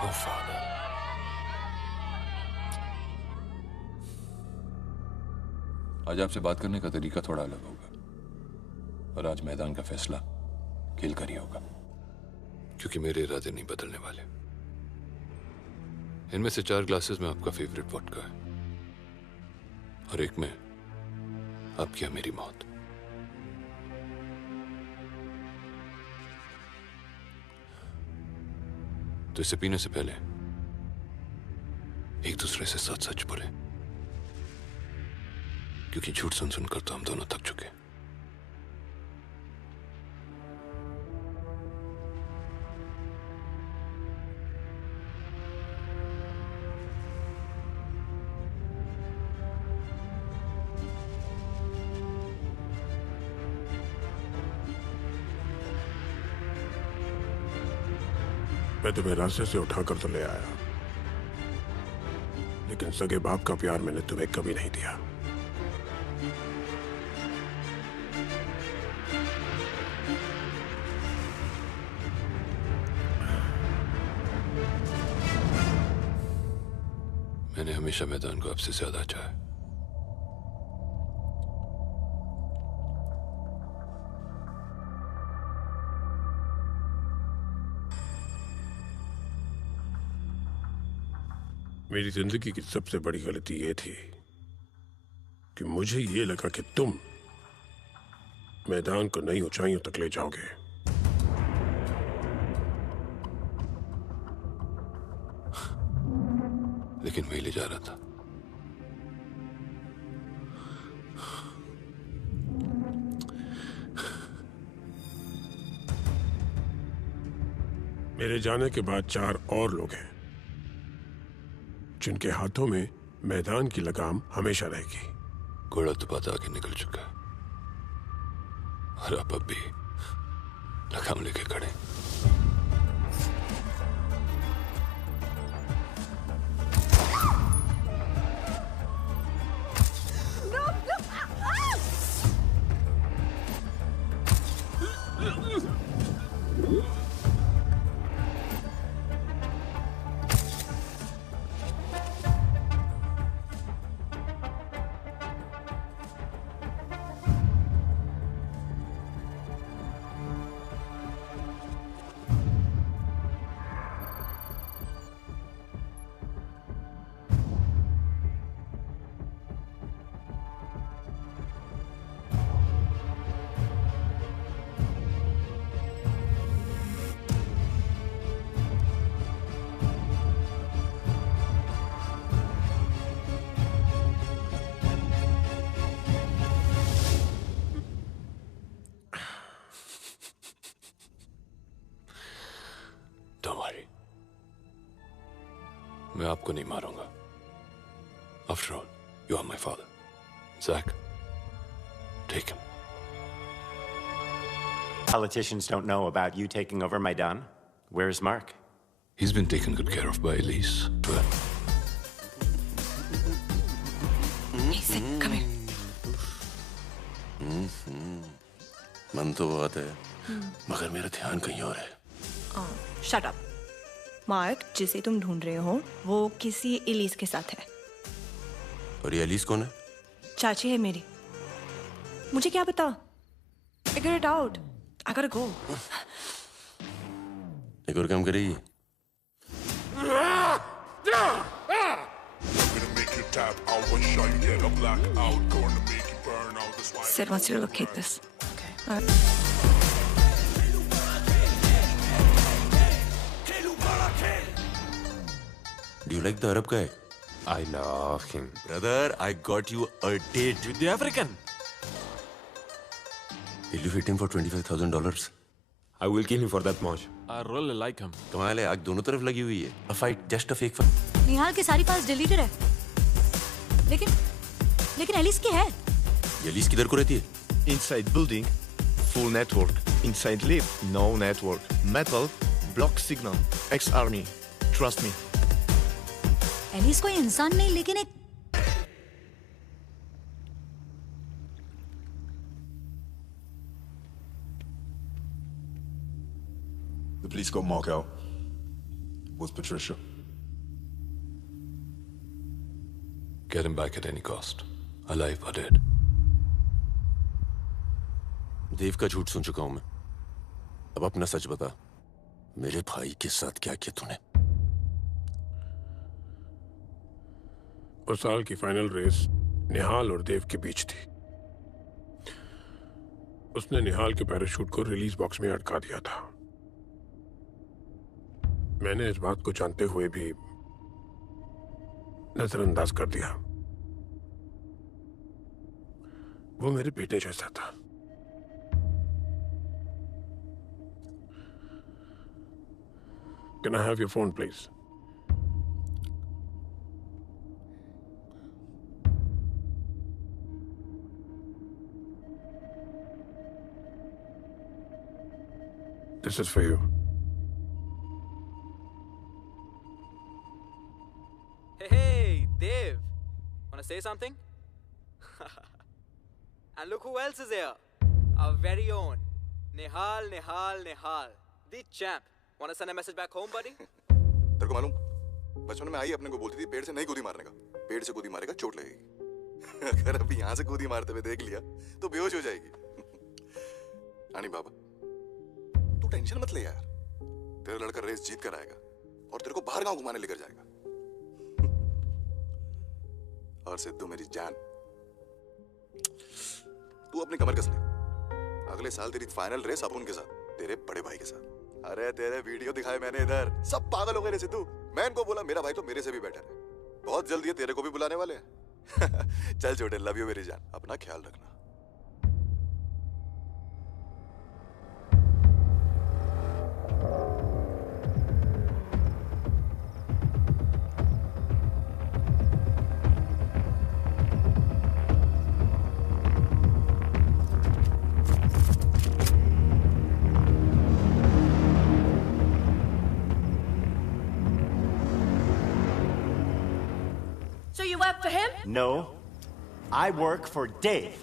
Oh, Father. आज आपसे बात करने का तरीका थोड़ा अलग होगा, और आज मैदान का फैसला खेल कर ही होगा। क्योंकि मेरे इरादे नहीं बदलने वाले। इनमें से 4 ग्लासेस में आपका फेवरेट वोडका है, और एक में आपकी या मेरी मौत। तो इसे पीने से पहले एक दूसरे से सच सच बोले, क्योंकि झूठ सुन सुनकर तो हम दोनों थक चुके हैं। मैं तुम्हें रास्ते से उठाकर तो ले आया, लेकिन सगे बाप का प्यार मैंने तुम्हें कभी नहीं दिया। मैंने हमेशा मैदान को आपसे ज्यादा चाहा। मेरी जिंदगी की सबसे बड़ी गलती ये थी कि मुझे ये लगा कि तुम मैदान को नई ऊंचाइयों तक ले जाओगे। लेकिन मैं ले जा रहा था। मेरे जाने के बाद 4 और लोग हैं जिनके हाथों में मैदान की लगाम हमेशा रहेगी। घोड़ा तो बात आगे निकल चुका है, और आप अब भी लगाम लेके खड़े। मैं आपको नहीं मारूंगा। After all, you are my father. Zach, take him. Politicians don't know about you taking over Maidan. Where's Mark? He's been taken good care of by Elise. But... Hey, Sid, come here. मन तो बहुत है, मगर मेरा ध्यान कहीं और है। Shut up. मार्क, जिसे तुम ढूंढ रहे हो, वो किसी एलिस के साथ है। और ये एलिस कौन है? चाची है मेरी। मुझे क्या पता? Figure it out. I gotta go. एक और काम करेगी? Sid wants you to locate this. Okay. Do you like the Arab guy? I love him. Brother, I got you a date. With the African? Will you fit him for $25,000? I will kill him for that much. I really like him. कमाल है, आग दोनों तरफ लगी हुई है। A fight, just a fake fight. निहाल की सारी फाइल्स डिलीटेड है। लेकिन एलिस की है। एलिस किधर को रहती है? Inside building, full network. Inside lift, no network. Metal, block signal. Ex-army. Trust me. Alice कोई इंसान नहीं, लेकिन एक The police got Mark out. What's Patricia? Get him back at any cost. Alive or dead. देव का झूठ सुन चुका हूं मैं। अब अपना सच बता। मेरे भाई के साथ क्या किया तूने? उस साल की फाइनल रेस निहाल और देव के बीच थी। उसने निहाल के पैराशूट को रिलीज बॉक्स में अटका दिया था। मैंने इस बात को जानते हुए भी नजरअंदाज कर दिया। वो मेरे बेटे जैसा था। Can I have your phone, please? This is for you. Hey, Dev. Wanna say something? And look who else is here. Our very own Nihal, the champ. Wanna send a message back home, buddy? तेरे को मालूम, बचपन में आई अपने को बोलती थी पेड़ से नहीं कूदी मारने का, पेड़ से कूदी मारेगा चोट लगेगी। अगर अभी यहाँ से कूदी मारते हुए देख लिया तो बेहोश हो जाएगी। आनी बाबा, तू टेंशन मत ले यार, तेरा लड़का रेस जीत कर आएगा और तेरे को बाहर गांव घुमाने लेकर जाएगा। और सिद्धू मेरी जान, तू अपनी कमर कस ले, अगले साल तेरी फाइनल रेस अपुन के साथ, तेरे बड़े भाई के साथ। अरे तेरे वीडियो दिखाए मैंने इधर, सब पागल हो गए रे सिद्धू। मैं इनको बोला मेरा भाई तो मेरे से भी बेटर है, बहुत जल्दी ये तेरे को भी बुलाने वाले हैं। चल छोटे, लव यू मेरी जान, अपना ख्याल रखना। So you work for him? No, I work for Dave.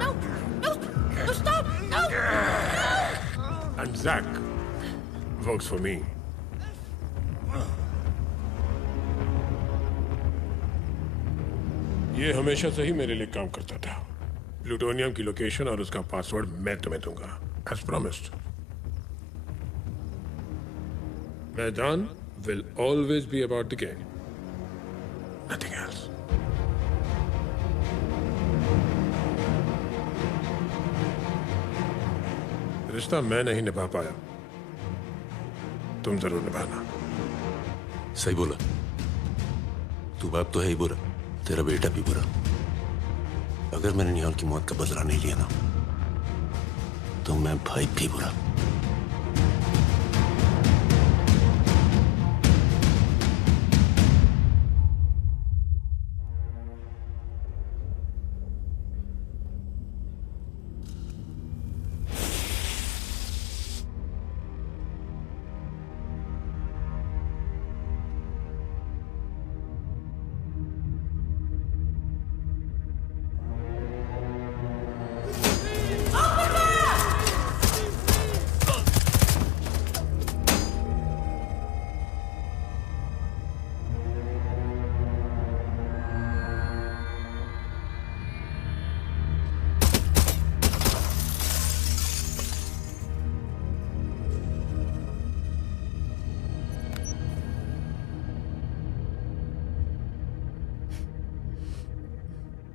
No, stop! No! And Zach works for me. ये हमेशा से ही मेरे लिए काम करता था। प्लूटोनियम की लोकेशन और उसका पासवर्ड मैं तुम्हें दूंगा, as promised. मैदान will always be about the game. Nothing else. रिश्ता मैं नहीं निभा पाया, तुम जरूर निभाना। सही बोला, तू बाप तो है ही बुरा, तेरा बेटा भी बुरा। अगर मैंने निहाल की मौत का बदला नहीं लिया ना, तो मैं भाई भी बुरा।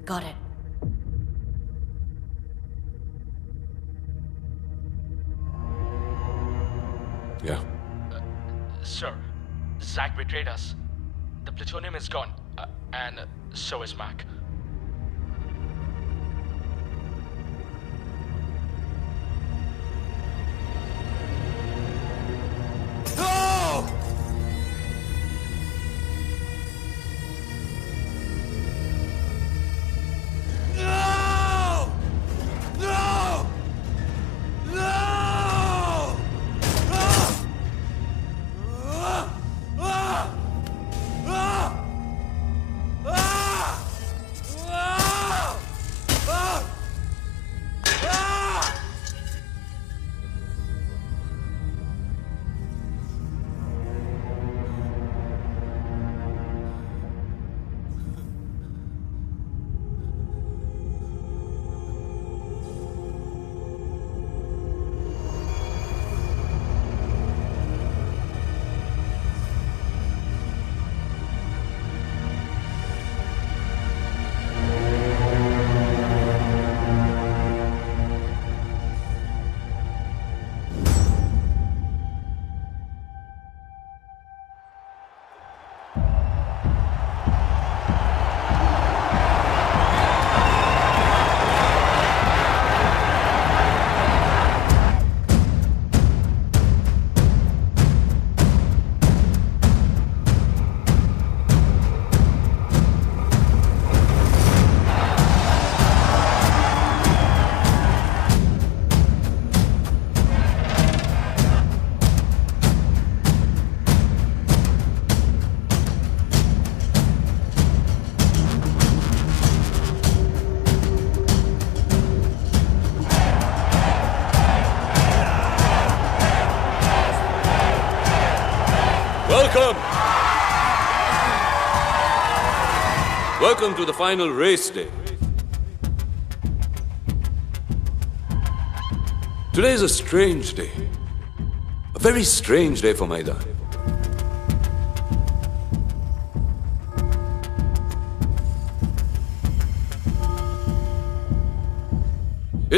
Got it. Yeah. Sir, Zach betrayed us. The plutonium is gone, and so is Mac. No! No! No! No! Welcome to the final race day. Today is a strange day. A very strange day for Maidan.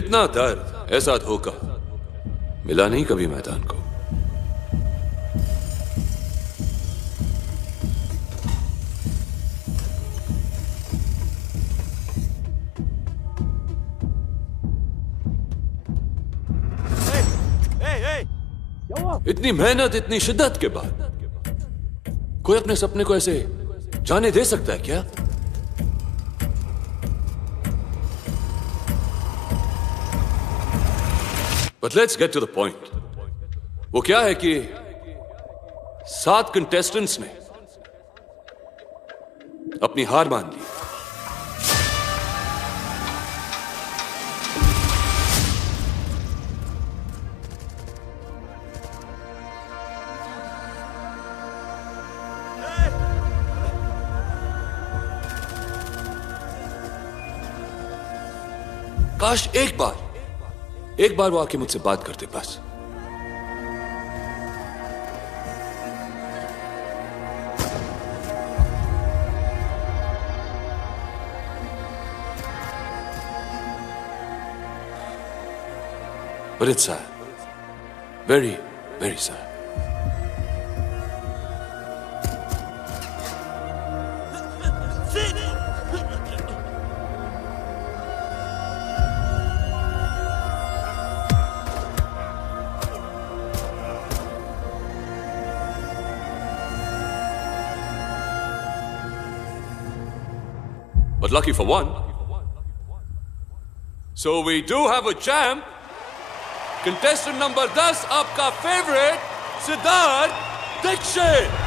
इतना दर्द, ऐसा धोखा मिला नहीं कभी मैदान को. इतनी मेहनत, इतनी शिद्दत के बाद कोई अपने सपने को ऐसे जाने दे सकता है क्या? But let's get to the point. वो क्या है कि 7 कंटेस्टेंट्स ने अपनी हार मान ली. काश एक बार वो आके मुझसे बात करते बस. But it's sad. Very, very sad. But lucky for one. So we do have a champ. Contestant number 10, आपका favorite, Siddharth Dixit.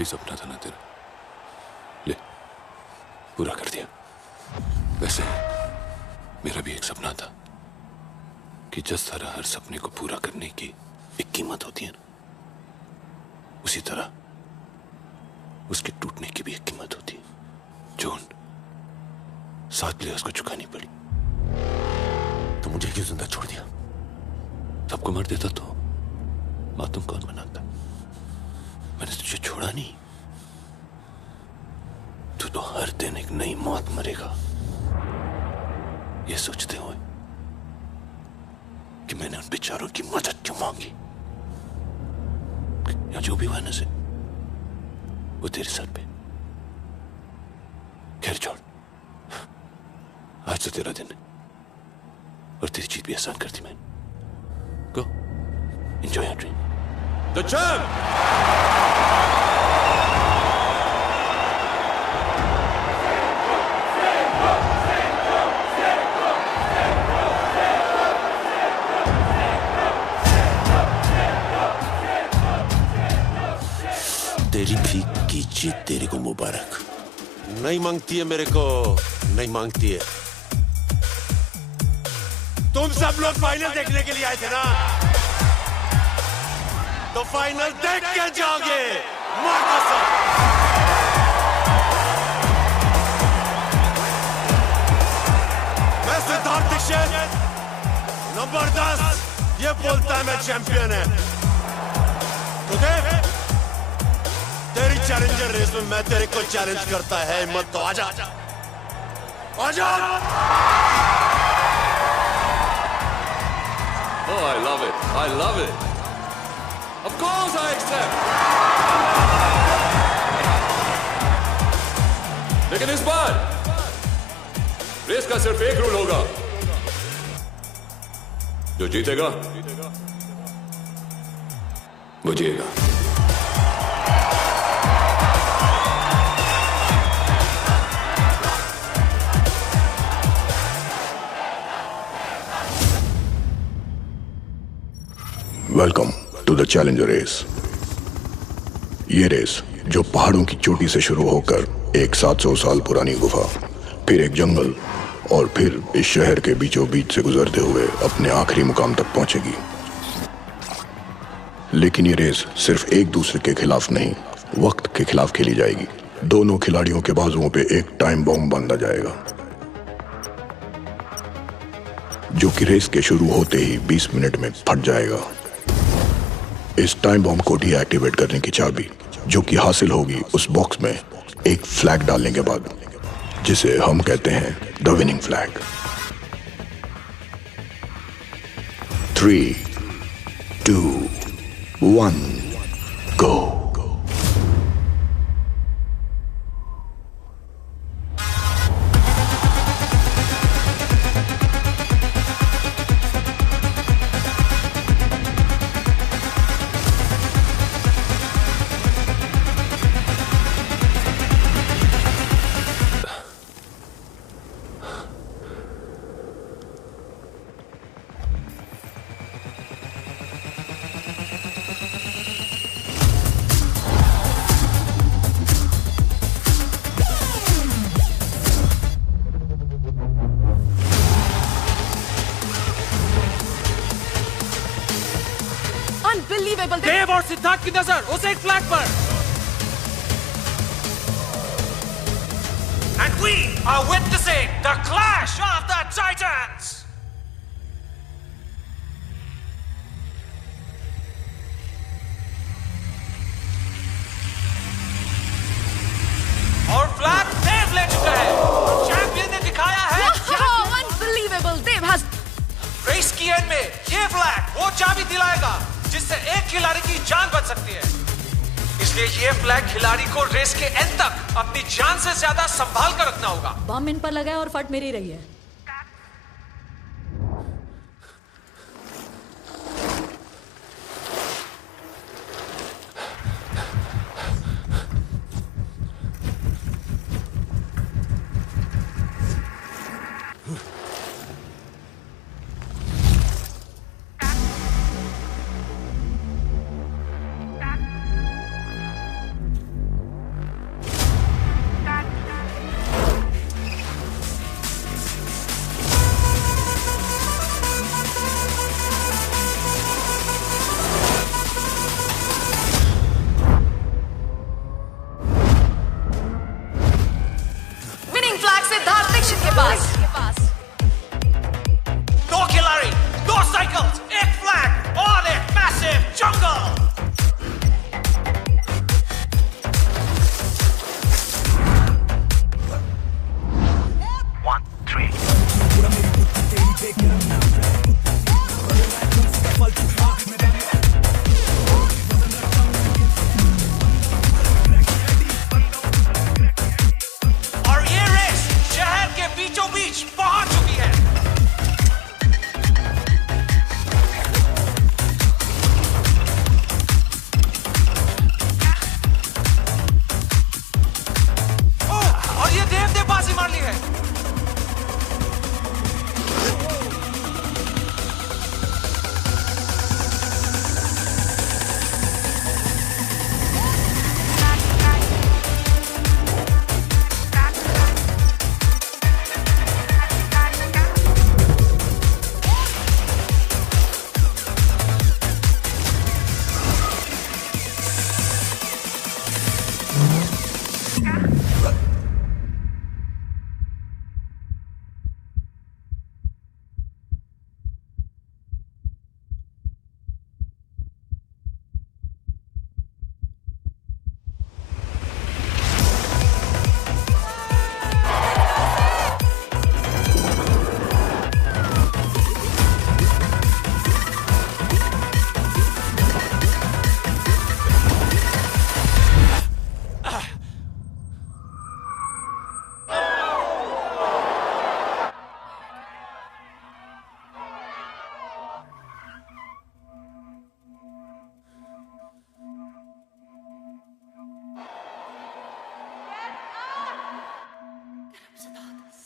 यही सपना था ना तेरा, ले पूरा कर दिया। वैसे मेरा भी एक सपना था कि जिस तरह हर सपने को पूरा करने की एक कीमत होती है ना, उसी तरह उसके टूटने की भी एक कीमत होती है जो उन 7 प्लेयर्स को चुकानी पड़ी। तो मुझे क्यों जिंदा छोड़ दिया? सबको मार देता तो मातम कौन मनाता? मैंने तुझे छोड़ा नहीं। तू तो हर दिन एक नई मौत मरेगा, ये सोचते हुए कि मैंने उन बेचारों की मदद क्यों मांगी, या जो भी हुआ ना से वो तेरे सर पे। खैर छोड़, आज तो तेरा दिन है और तेरी जीत भी आसान कर दी मैंने। गो enjoy your dream. The champ! तेरी भी की जीत तेरे को मुबारक। नहीं मांगती है मेरे को, नहीं मांगती है। तुम सब लोग फाइनल देखने के लिए आए थे ना, तो फाइनल देख के जाओगे। मार कसम। मैं सिद्धार्थ दीक्षित, नंबर 10, ये बोलता है मैं चैंपियन है। तो देख, तेरी चैलेंजर रेस में मैं तेरे को चैलेंज करता है। हिम्मत तो आजा, आजा। Oh, I love it. I love it. Of course I accept. लेकिन इस बार रेस का सिर्फ एक रूल होगा, जो जीतेगा वो जीतेगा। Welcome to the challenger race. ये रेस जो पहाड़ों की चोटी से शुरू होकर एक 700 साल पुरानी गुफा, फिर एक जंगल और फिर इस शहर के बीचों बीच से गुजरते हुए अपने आखिरी मुकाम तक पहुंचेगी। लेकिन ये रेस सिर्फ एक दूसरे के खिलाफ नहीं, वक्त के खिलाफ खेली जाएगी। दोनों खिलाड़ियों के बाजुओं पे एक टाइम बॉम्ब बांधा जाएगा, जो कि रेस के शुरू होते ही 20 मिनट में फट जाएगा। इस टाइम बॉम्ब को डीएक्टिवेट करने की चाबी, जो कि हासिल होगी उस बॉक्स में एक फ्लैग डालने के बाद, जिसे हम कहते हैं the winning flag. 3, 2, 1, go. Unbelievable! देव और सिद्धार्थ की नजर उस एक फ्लैग पर। And we are witnessing the clash of the titans. और फ्लैग देव ले चुका है। चैंपियन ने दिखाया है। Wow, unbelievable! Dev has race की एंड में ये फ्लैग वो चाबी दिलाएगा जिससे एक खिलाड़ी की जान बच सकती है। इसलिए ये फ्लैग खिलाड़ी को रेस के एंड तक अपनी जान से ज्यादा संभाल कर रखना होगा। बम इन पर लगा है और फट मेरी रही है।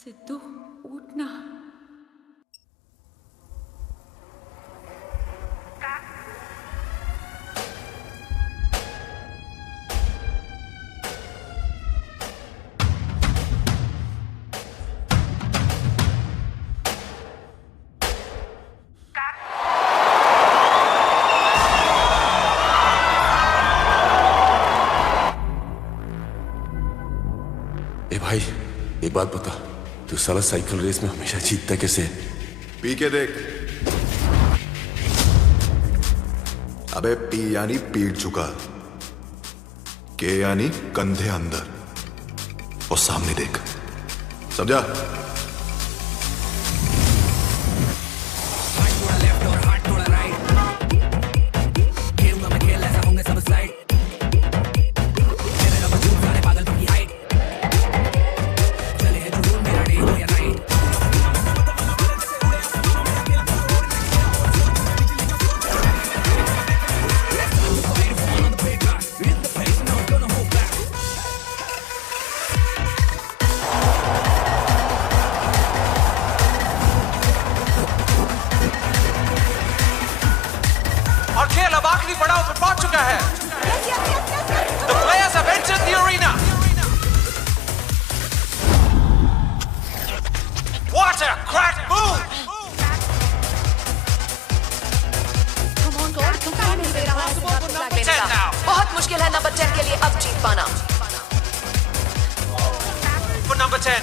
सिद्धू उठना। ए भाई एक बात बता, तू साला साइकिल रेस में हमेशा जीतता कैसे? पी के देख। अबे पी यानी पीट चुका, के यानी कंधे अंदर, और सामने देख, समझा? और खेल अब आखिरी पड़ाव पर पहुंच चुका है। The players have entered the arena. What a crack move! बहुत मुश्किल है नंबर 10 के लिए अब जीत पाना। For number 10,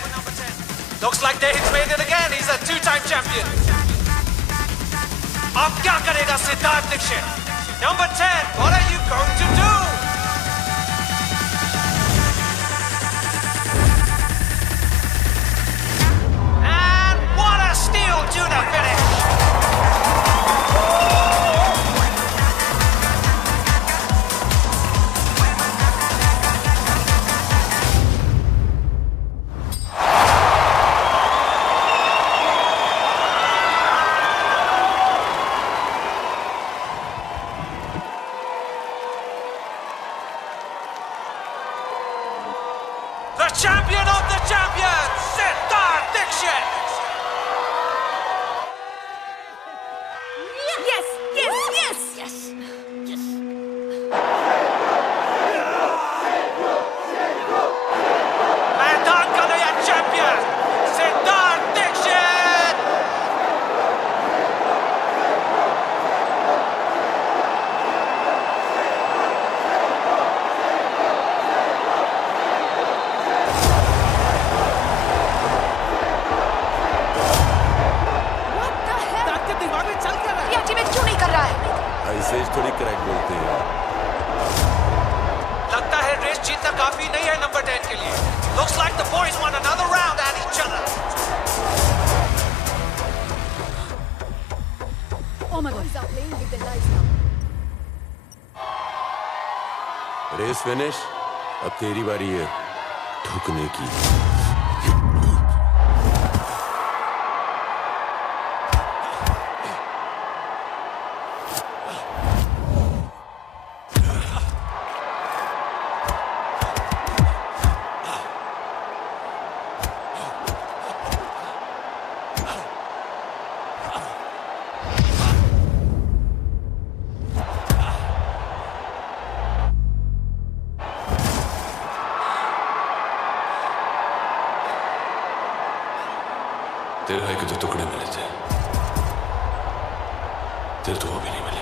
looks like David's made it again. He's a two-time champion. अब क्या करेगा Siddharth Dixit? Number 10, what are you going to do? And what a steal to the finish! The champion of the champions, Siddharth Dixit! Yes, yes, yes, yes. मैदान का नया champion, Siddharth Dixit! ऐसे ही थोड़ी crack बोलते हैं। लगता है रेस जीतना काफी नहीं है नंबर 10 के लिए। Looks like the boys want another round at each other. Oh my God. Race finish, अब तेरी बारी है ठुकने की। तेरे भाई को तो टुकड़े मिले थे, तेरे तो वो भी नहीं मिलेंगे।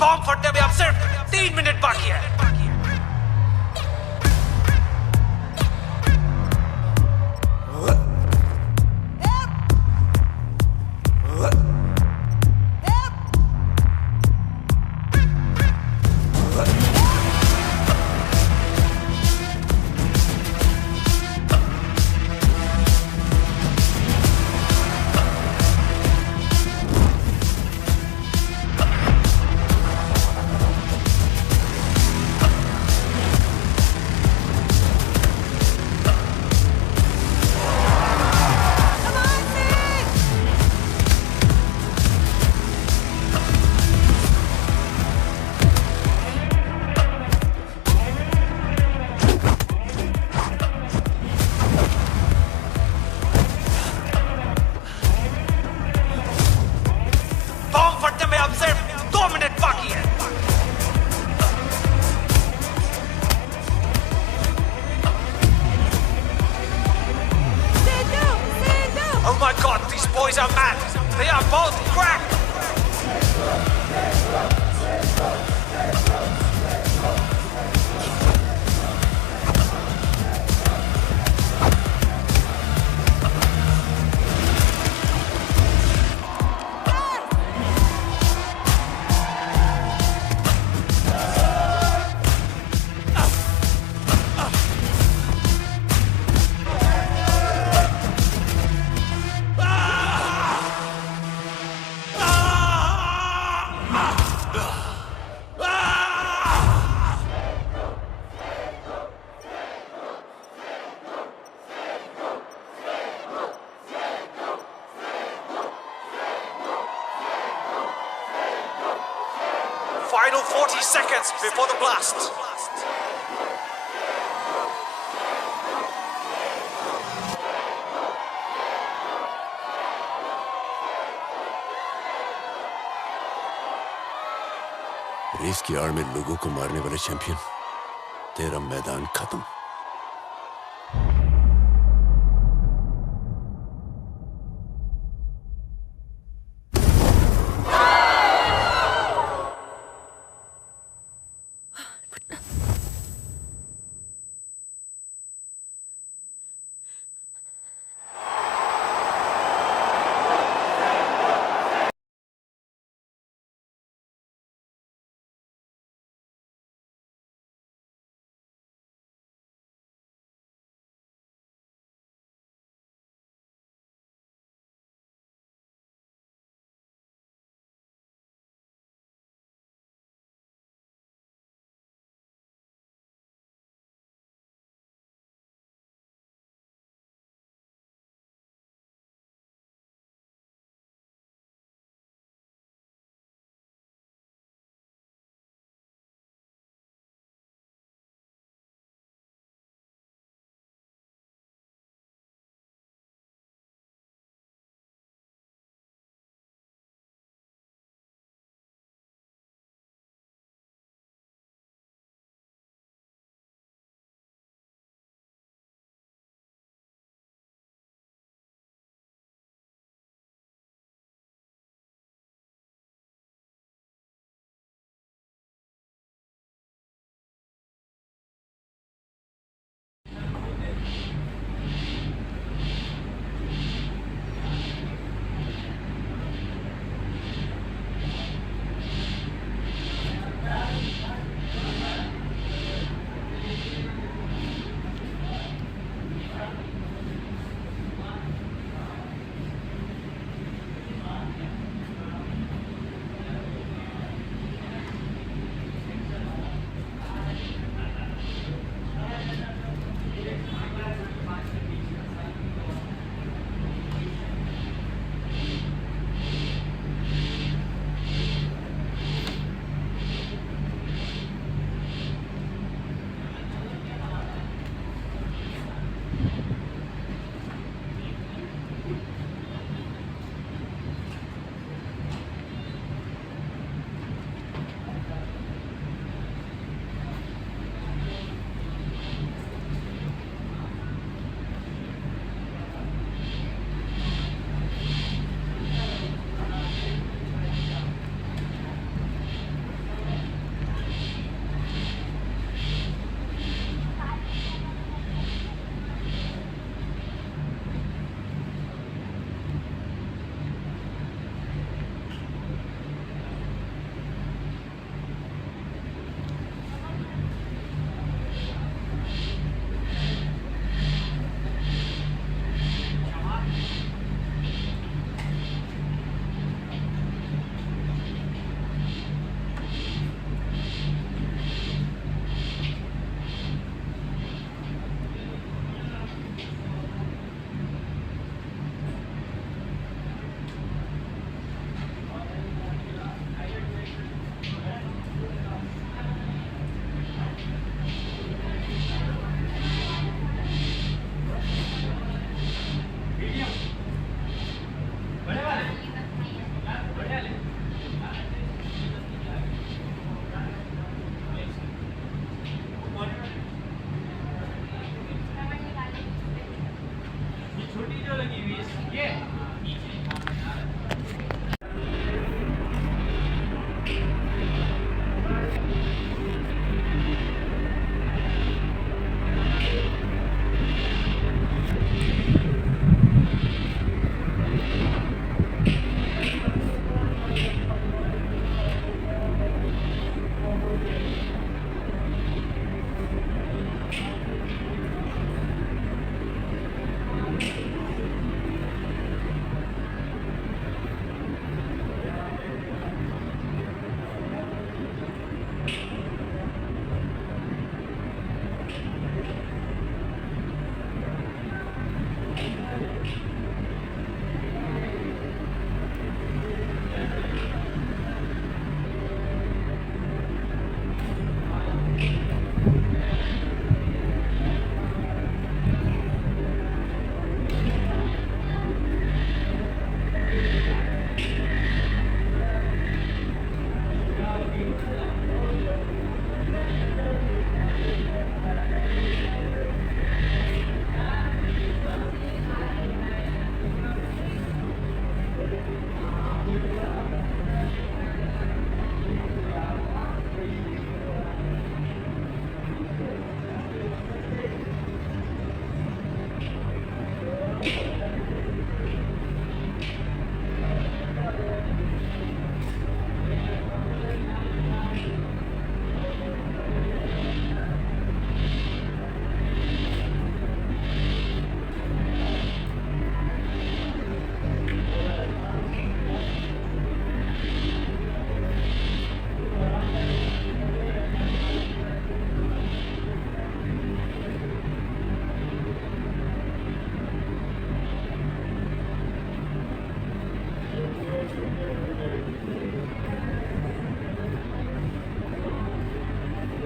बॉम्ब फटने में अब सिर्फ 3 मिनट बाकी है। 40 seconds before the blast. Race की आड़ में लोगों को मारने वाले चैंपियन, तेरा मैदान खत्म।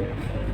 है